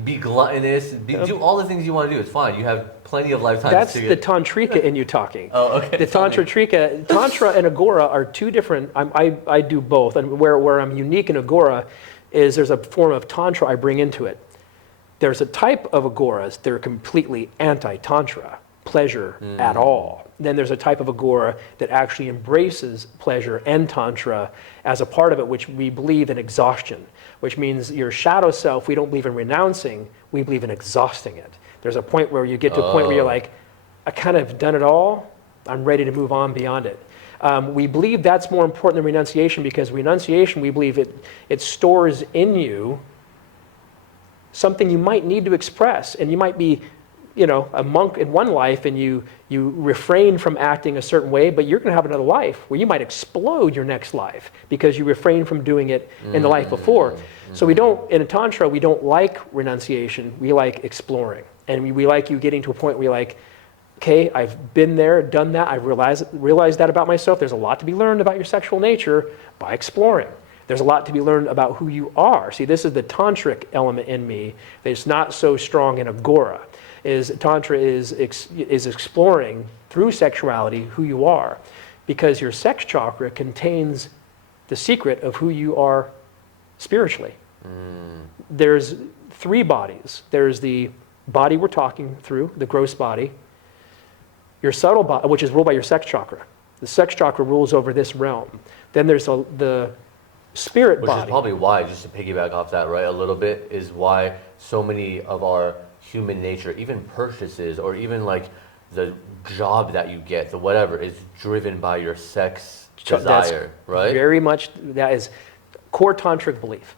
be gluttonous. Do all the things you want to do. It's fine. You have plenty of lifetimes. That's the Tantrika in you talking. Oh, okay. The Tantra and Agora are two different. I do both. And where I'm unique in Agora is there's a form of Tantra I bring into it. There's a type of Agoras that are completely anti-Tantra, pleasure at all. Then there's a type of Agora that actually embraces pleasure and Tantra as a part of it, which we believe in exhaustion, which means your shadow self, we don't believe in renouncing, we believe in exhausting it. There's a point where you get to a point where you're like, I kind of done it all, I'm ready to move on beyond it. We believe that's more important than renunciation, because renunciation, we believe it stores in you something you might need to express, and you might be a monk in one life and you refrain from acting a certain way, but you're going to have another life where you might explode your next life because you refrain from doing it in the life before. So in a Tantra, we don't like renunciation, we like exploring. And we like you getting to a point where you're like, okay, I've been there, done that, I've realized that about myself. There's a lot to be learned about your sexual nature by exploring. There's a lot to be learned about who you are. See, this is the tantric element in me that's not so strong in Agora. Tantra is exploring through sexuality who you are, because your sex chakra contains the secret of who you are spiritually. There's 3 bodies. There's the body we're talking through, the gross body, your subtle body, which is ruled by your sex chakra. The sex chakra rules over this realm. Then there's the spirit Which body. is probably why, just to piggyback off that, right, a little bit, is why so many of our human nature, even purchases, or even like the job that you get, the whatever, is driven by your sex desire, right? Very much, that is core tantric belief.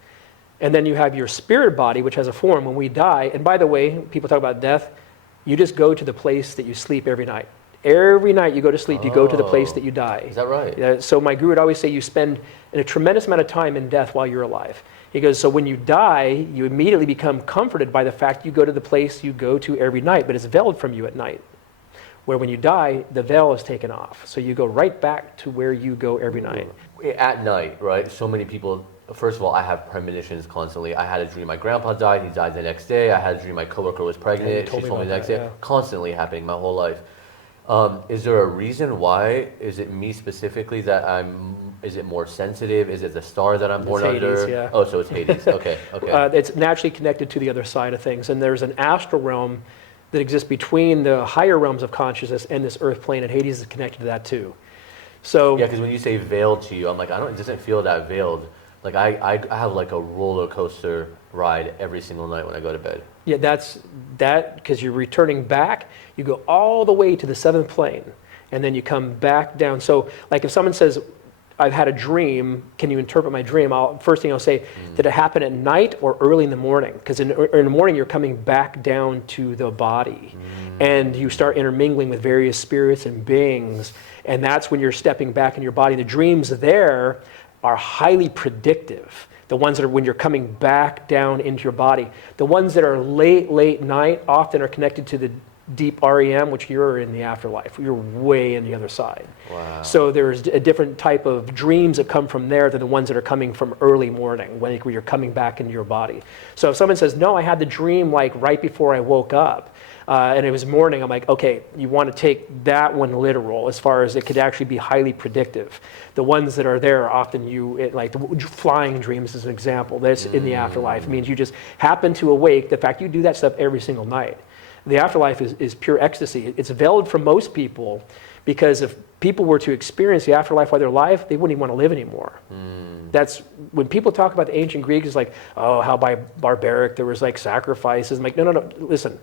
And then you have your spirit body, which has a form when we die. And by the way, people talk about death. You just go to the place that you sleep every night. Every night you go to sleep, you go to the place that you die. Is that right? So my guru would always say you spend a tremendous amount of time in death while you're alive. He goes, so when you die, you immediately become comforted by the fact you go to the place you go to every night, but it's veiled from you at night. Where when you die, the veil is taken off. So you go right back to where you go every night. At night, right? So many people, first of all, I have premonitions constantly. I had a dream my grandpa died, he died the next day. I had a dream my coworker was pregnant, she told me the next day. Constantly happening my whole life. Is there a reason why? Is it me specifically that is it more sensitive? Is it the star that I'm born Hades, under? yeah. Oh, so it's Hades, okay. It's naturally connected to the other side of things. And there's an astral realm that exists between the higher realms of consciousness and this earth plane, and Hades is connected to that too. So yeah, because when you say veiled to you, I'm like, it doesn't feel that veiled. Like I have like a roller coaster ride every single night when I go to bed. Yeah, that's because you're returning back, you go all the way to the 7th plane, and then you come back down. So like if someone says, I've had a dream, can you interpret my dream? First thing I'll say, did it happen at night or early in the morning? Because in the morning you're coming back down to the body, and you start intermingling with various spirits and beings, and that's when you're stepping back in your body. The dreams there are highly predictive. The ones that are when you're coming back down into your body. The ones that are late night often are connected to the deep REM, which you're in the afterlife. You're way in the other side. Wow. So there's a different type of dreams that come from there than the ones that are coming from early morning, when you're coming back into your body. So if someone says, no, I had the dream like right before I woke up, and it was morning, I'm like, okay, you want to take that one literal as far as it could actually be highly predictive. The ones that are there, often like the flying dreams is an example, that's in the afterlife. It means you just happen to awake. The fact you do that stuff every single night. The afterlife is pure ecstasy. It's veiled from most people because if people were to experience the afterlife while they're alive, they wouldn't even want to live anymore. That's when people talk about the ancient Greeks, it's like, oh, how barbaric, there was like sacrifices. I'm like, no, listen.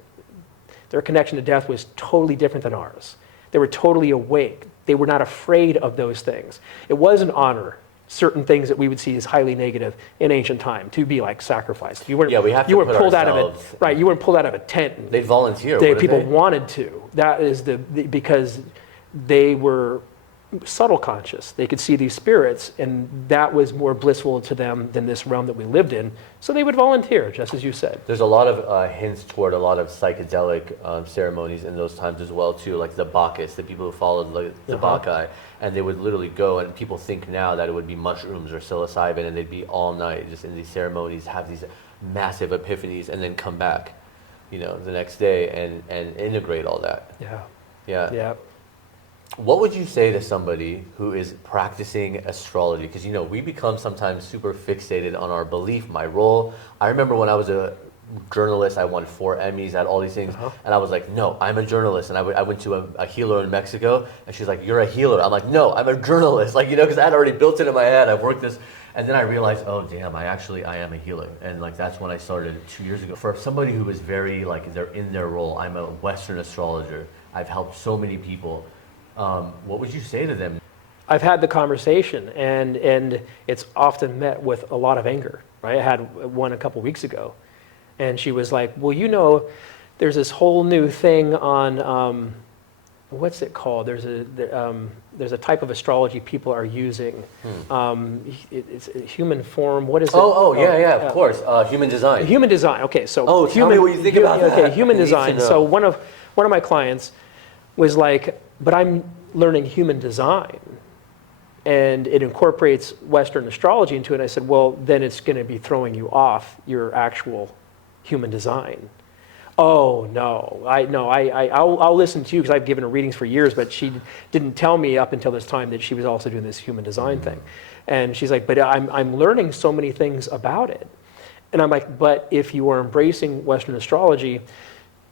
Their connection to death was totally different than ours. They were totally awake. They were not afraid of those things. It was an honor, certain things that we would see as highly negative in ancient time, to be like sacrificed. You weren't, we have to you weren't put pulled out of ourselves- it, right? You weren't pulled out of a tent. They'd volunteer, People wanted to. That is because they were subtle conscious. They could see these spirits, and that was more blissful to them than this realm that we lived in. So they would volunteer, just as you said. There's a lot of hints toward a lot of psychedelic ceremonies in those times as well too, like the Bacchus, the people who followed the Bacchae, and they would literally go, and people think now that it would be mushrooms or psilocybin, and they'd be all night just in these ceremonies, have these massive epiphanies, and then come back, the next day and integrate all that. Yeah. What would you say to somebody who is practicing astrology? Because, we become sometimes super fixated on our belief, my role. I remember when I was a journalist, I won 4 Emmys, had all these things, and I was like, no, I'm a journalist. And I went to a healer in Mexico, and she's like, you're a healer. I'm like, no, I'm a journalist. Because I had already built it in my head. I've worked this. And then I realized, oh, damn, I am a healer. And that's when I started 2 years ago. For somebody who is very, they're in their role, I'm a Western astrologer. I've helped so many people. What would you say to them? I've had the conversation, and it's often met with a lot of anger, right? I had one a couple weeks ago, and she was like, well, there's this whole new thing on, what's it called? There's a type of astrology people are using. It's a human form. What is it? Of course. Human design. Human design. Okay, so tell me what you think about that. Okay, human design. So one of my clients was like, but I'm learning human design, and it incorporates Western astrology into it. And I said, well, then it's going to be throwing you off your actual human design. Oh no, I'll listen to you because I've given her readings for years, but she didn't tell me up until this time that she was also doing this human design thing. And she's like, but I'm learning so many things about it. And I'm like, but if you are embracing Western astrology,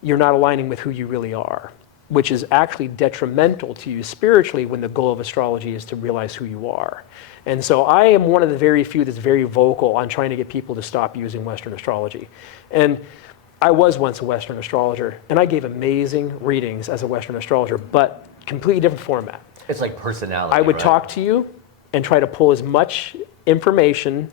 you're not aligning with who you really are, which is actually detrimental to you spiritually when the goal of astrology is to realize who you are. And so I am one of the very few that's very vocal on trying to get people to stop using Western astrology. And I was once a Western astrologer, and I gave amazing readings as a Western astrologer, but completely different format. It's like personality, I would right? talk to you and try to pull as much information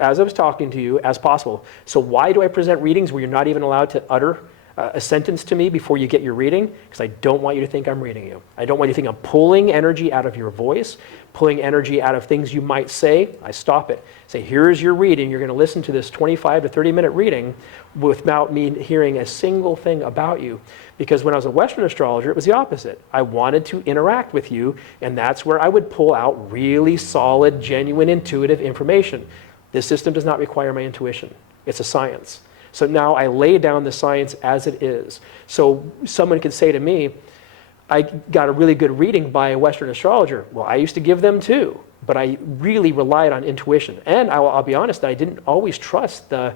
as I was talking to you as possible. So why do I present readings where you're not even allowed to utter a sentence to me before you get your reading? Because I don't want you to think I'm reading you. I don't want you to think I'm pulling energy out of your voice, pulling energy out of things you might say. I stop it. Say, here's your reading. You're going to listen to this 25 to 30-minute reading without me hearing a single thing about you. Because when I was a Western astrologer, it was the opposite. I wanted to interact with you, and that's where I would pull out really solid, genuine, intuitive information. This system does not require my intuition. It's a science. So now I lay down the science as it is. So someone could say to me, I got a really good reading by a Western astrologer. Well, I used to give them too, but I really relied on intuition. And I'll be honest, I didn't always trust the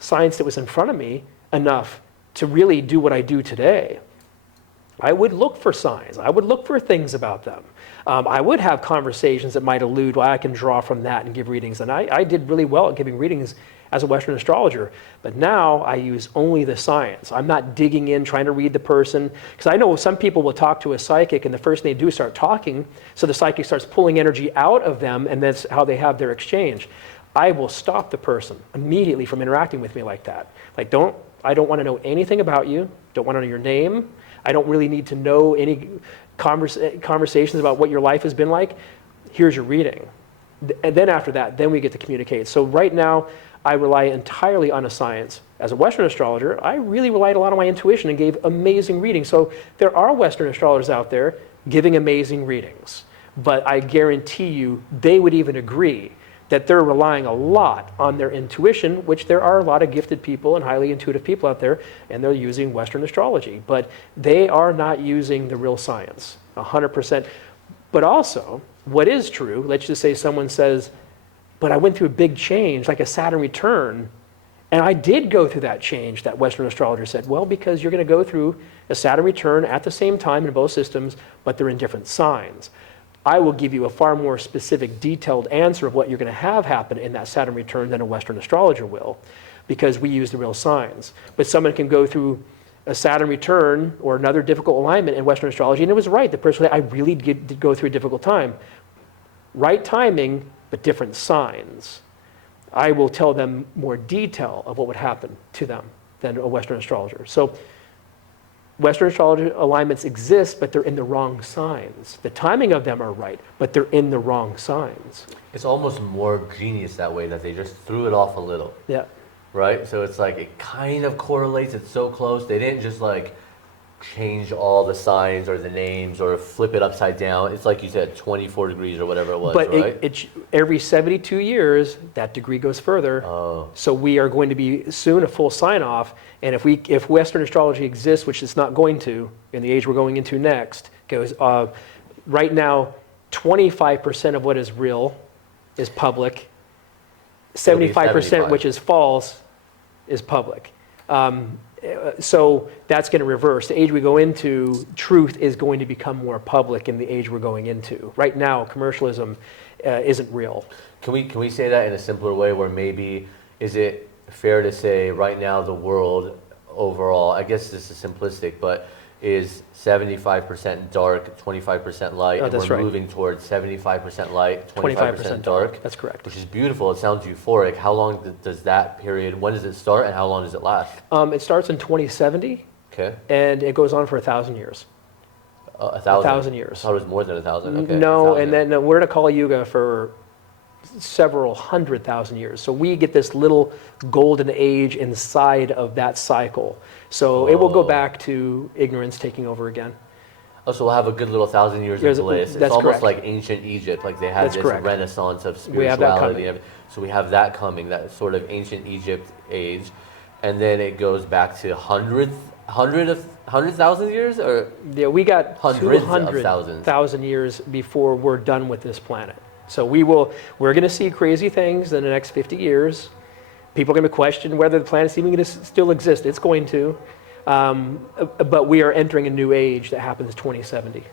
science that was in front of me enough to really do what I do today. I would look for signs. I would look for things about them. I would have conversations that might allude, well, I can draw from that and give readings. And I did really well at giving readings as a Western astrologer. But now I use only the science. I'm not digging in, trying to read the person. Because I know some people will talk to a psychic, and the first thing they do is start talking. So the psychic starts pulling energy out of them, and that's how they have their exchange. I will stop the person immediately from interacting with me like that. Like, I don't want to know anything about you. Don't want to know your name. I don't really need to know any conversations about what your life has been like. Here's your reading. And then after that, then we get to communicate. So right now, I rely entirely on a science. As a Western astrologer, I really relied a lot on my intuition and gave amazing readings. So there are Western astrologers out there giving amazing readings. But I guarantee you, they would even agree that they're relying a lot on their intuition, which there are a lot of gifted people and highly intuitive people out there, and they're using Western astrology. But they are not using the real science, 100%. But also, what is true, let's just say someone says, but I went through a big change, like a Saturn return, and I did go through that change, that Western astrologer said. Well, because you're going to go through a Saturn return at the same time in both systems, but they're in different signs. I will give you a far more specific, detailed answer of what you're going to have happen in that Saturn return than a Western astrologer will, because we use the real signs. But someone can go through a Saturn return or another difficult alignment in Western astrology, and it was right. The person said, I really did go through a difficult time. Right timing, but different signs. I will tell them more detail of what would happen to them than a Western astrologer. So Western astrology alignments exist, but they're in the wrong signs. The timing of them are right, but they're in the wrong signs. It's almost more genius that way, that they just threw it off a little. Yeah. Right? So it's like, it kind of correlates, it's so close. They didn't just like change all the signs or the names or flip it upside down. It's like you said, 24 degrees or whatever it was, but right? Every 72 years, that degree goes further. Oh. So we are going to be soon a full sign-off. And if Western astrology exists, which it's not going to, in the age we're going into next, goes right now, 25% of what is real is public. 75%, which is false, is public. So that's going to reverse. The age we go into, truth is going to become more public in the age we're going into. Right now, commercialism isn't real. Can we say that in a simpler way, where maybe, is it fair to say right now the world overall, I guess this is simplistic, but is 75% dark, 25% light, and we're moving towards 75% light, 25% dark? That's correct. Which is beautiful. It sounds euphoric. How long does that period, when does it start, and how long does it last? It starts in 2070, okay, and it goes on for 1,000 years. 1,000 years. I thought it was more than 1,000. Okay. No, and then we're in a Kali Yuga for several 100,000 years. So we get this little golden age inside of that cycle. So it will go back to ignorance taking over again. Oh, so we'll have a good little 1,000 years of bliss. It's almost correct. like ancient Egypt, like they had this renaissance of spirituality. We have that coming. So we have that coming, that sort of ancient Egypt age. and then it goes back to hundred thousand years, or Yeah, we got hundreds of 200,000 years before we're done with this planet. So we're going to see crazy things in the next 50 years. People are going to question whether the planet's even going to still exist. It's going to. But we are entering a new age that happens 2070.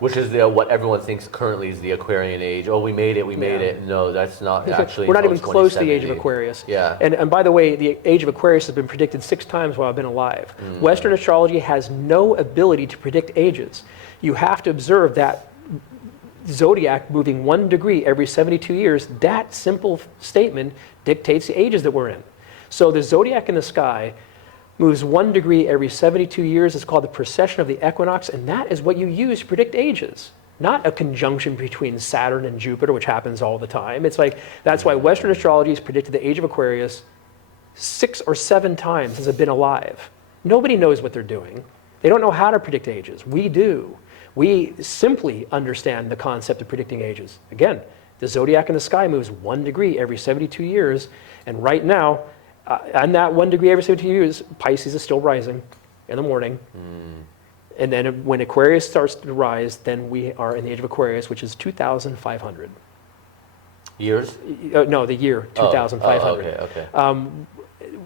which is what everyone thinks currently is the Aquarian age. Oh, we made it. No, that's not actually. We're not even close to the age of Aquarius. Yeah. And by the way, the age of Aquarius has been predicted 6 times while I've been alive. Western astrology has no ability to predict ages. You have to observe that zodiac moving 1 degree every 72 years. That simple statement dictates the ages that we're in. So the zodiac in the sky moves 1 degree every 72 years. It's called the precession of the equinox, and that is what you use to predict ages, not a conjunction between Saturn and Jupiter, which happens all the time. It's like, that's why Western astrology has predicted the age of Aquarius 6 or 7 times since I've been alive. Nobody knows what they're doing. They don't know how to predict ages. We do. We simply understand the concept of predicting ages. Again, the zodiac in the sky moves 1 degree every 72 years, and right now, on that 1 degree every 72 years, Pisces is still rising in the morning. And then when Aquarius starts to rise, then we are in the age of Aquarius, which is 2,500. Years? No, the year 2,500. Okay.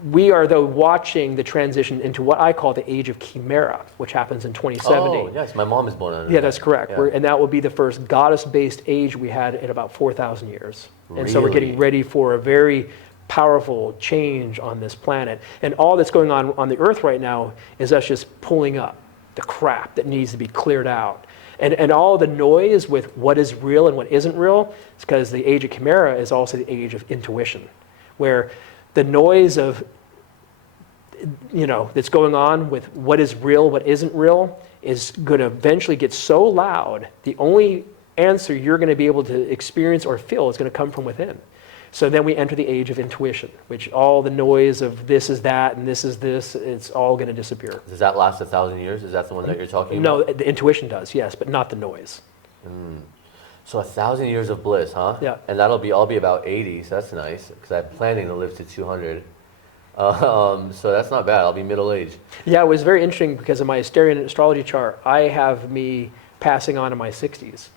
We are, though, watching the transition into what I call the age of Chimera, which happens in 2070. Oh, yes. My mom is born on it. Yeah, that's correct. Yeah. And that will be the first goddess-based age we had in about 4,000 years. And so we're Really? getting ready for a very powerful change on this planet. And all that's going on the Earth right now is us just pulling up the crap that needs to be cleared out. And all the noise with what is real and what isn't real is because the age of Chimera is also the age of intuition, where the noise of, that's going on with what is real, what isn't real, is going to eventually get so loud, the only answer you're going to be able to experience or feel is going to come from within. So then we enter the age of intuition, which all the noise of this is that and this is this, it's all going to disappear. Does that last 1,000 years? Is that the one that you're talking No, about? the intuition does, yes, but not the noise. So 1,000 years of bliss, huh? Yeah. And I'll be about 80, so that's nice, because I'm planning to live to 200. So that's not bad. I'll be middle-aged. Yeah, it was very interesting because in my Asterian Astrology chart, I have me passing on in my 60s,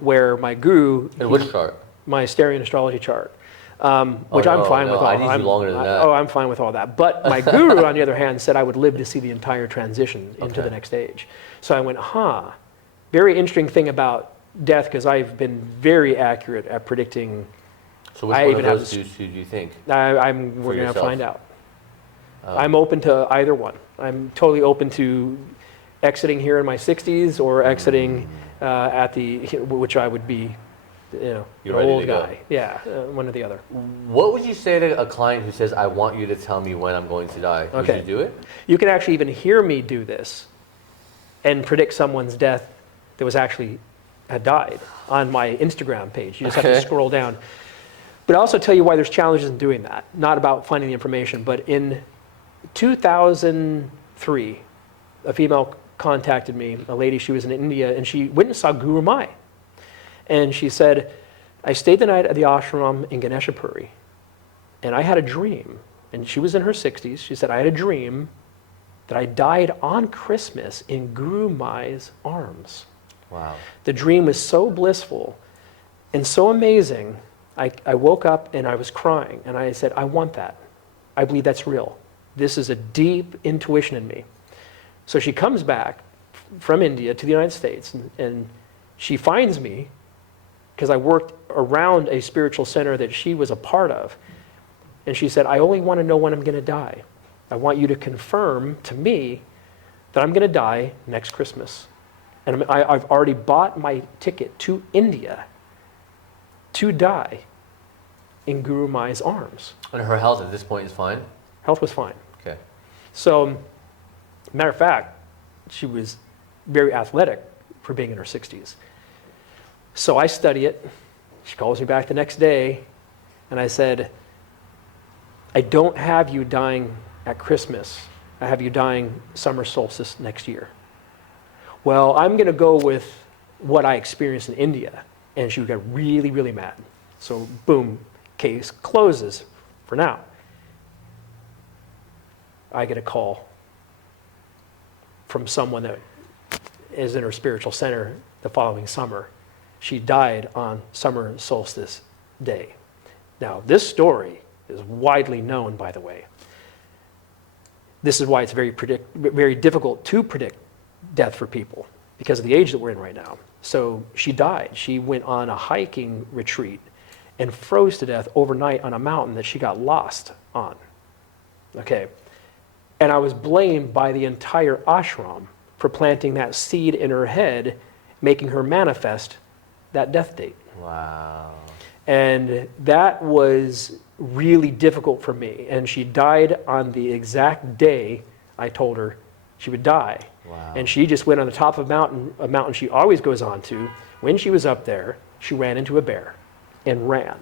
where my guru... In which chart? My Asterian Astrology chart, which I'm fine with all. I need you longer than that. I'm fine with all that. But my guru, on the other hand, said I would live to see the entire transition into the next age. So I went, very interesting thing about death, because I've been very accurate at predicting. So which one of those two do you think? We're going to find out. Oh. I'm open to either one. I'm totally open to exiting here in my 60s or exiting which I would be. You're the ready old to go. guy. Yeah, one or the other. What would you say to a client who says, I want you to tell me when I'm going to die? Would you do it? You can actually even hear me do this and predict someone's death that had died on my Instagram page. You just have to scroll down. But I'll also tell you why there's challenges in doing that. Not about finding the information, but in 2003, a female contacted me, a lady, she was in India, and she went and saw Guru Mai. And she said, I stayed the night at the ashram in Ganeshapuri, and I had a dream. And she was in her 60s. She said, I had a dream that I died on Christmas in Guru Mai's arms. Wow. The dream was so blissful and so amazing. I woke up and I was crying, and I said, I want that. I believe that's real. This is a deep intuition in me. So she comes back from India to the United States, and she finds me, because I worked around a spiritual center that she was a part of. And she said, I only want to know when I'm going to die. I want you to confirm to me that I'm going to die next Christmas. And I've already bought my ticket to India to die in Guru Mai's arms. And her health at this point is fine? Health was fine. Okay. So, matter of fact, she was very athletic for being in her 60s. So I study it. She calls me back the next day, and I said, I don't have you dying at Christmas. I have you dying summer solstice next year. Well, I'm going to go with what I experienced in India. And she got really, really mad. So boom, case closes for now. I get a call from someone that is in her spiritual center the following summer. She died on summer solstice day. Now, this story is widely known, by the way. This is why it's very difficult to predict death for people, because of the age that we're in right now. So she died. She went on a hiking retreat and froze to death overnight on a mountain that she got lost on. Okay. And I was blamed by the entire ashram for planting that seed in her head, making her manifest that death date. Wow. And that was really difficult for me. And she died on the exact day I told her she would die. Wow. And she just went on the top of a mountain she always goes on to. When she was up there, she ran into a bear and ran.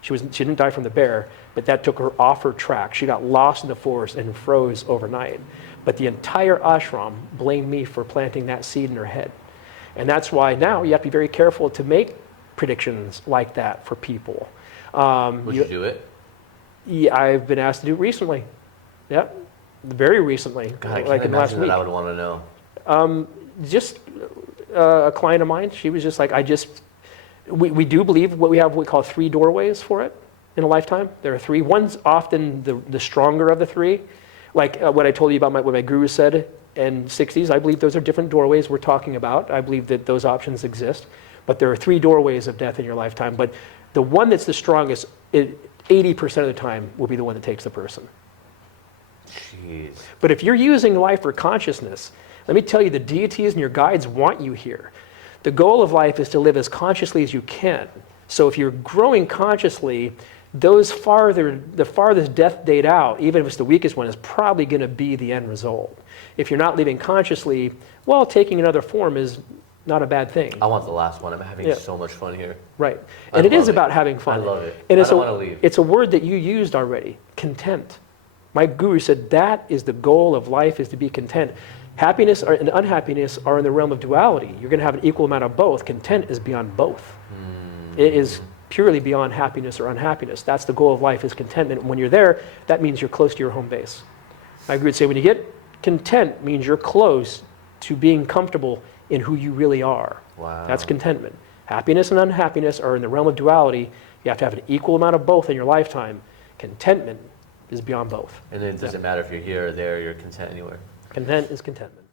She didn't die from the bear, but that took her off her track. She got lost in the forest and froze overnight. But the entire ashram blamed me for planting that seed in her head. And that's why now you have to be very careful to make predictions like that for people. Would you do it? Yeah, I've been asked to do it recently. Yep, very recently. God, I like can't in the last imagine week. that I would want to know. Just a client of mine, she was just like, we do believe what we call 3 doorways for it in a lifetime. There are 3. One's often the stronger of the 3. Like what I told you about what my guru said in 60s, I believe those are different doorways we're talking about. I believe that those options exist. But there are 3 doorways of death in your lifetime. But the one that's the strongest, 80% of the time will be the one that takes the person. Jeez. But if you're using life for consciousness, let me tell you, the deities and your guides want you here. The goal of life is to live as consciously as you can. So if you're growing consciously, the farthest death date out, even if it's the weakest one, is probably going to be the end result. If you're not living consciously, well, taking another form is not a bad thing. I want the last one. I'm having so much fun here. Right. And it is about having fun. I love it. And I don't want to leave. It's a word that you used already, content. My guru said that is the goal of life, is to be content. Happiness and unhappiness are in the realm of duality. You're going to have an equal amount of both. Content is beyond both. It is purely beyond happiness or unhappiness. That's the goal of life, is contentment. When you're there, that means you're close to your home base. My guru would say when you get content, means you're close to being comfortable in who you really are. Wow. That's contentment. Happiness and unhappiness are in the realm of duality. You have to have an equal amount of both in your lifetime. Contentment is beyond both. And it doesn't matter if you're here or there, you're content anywhere. Content is contentment.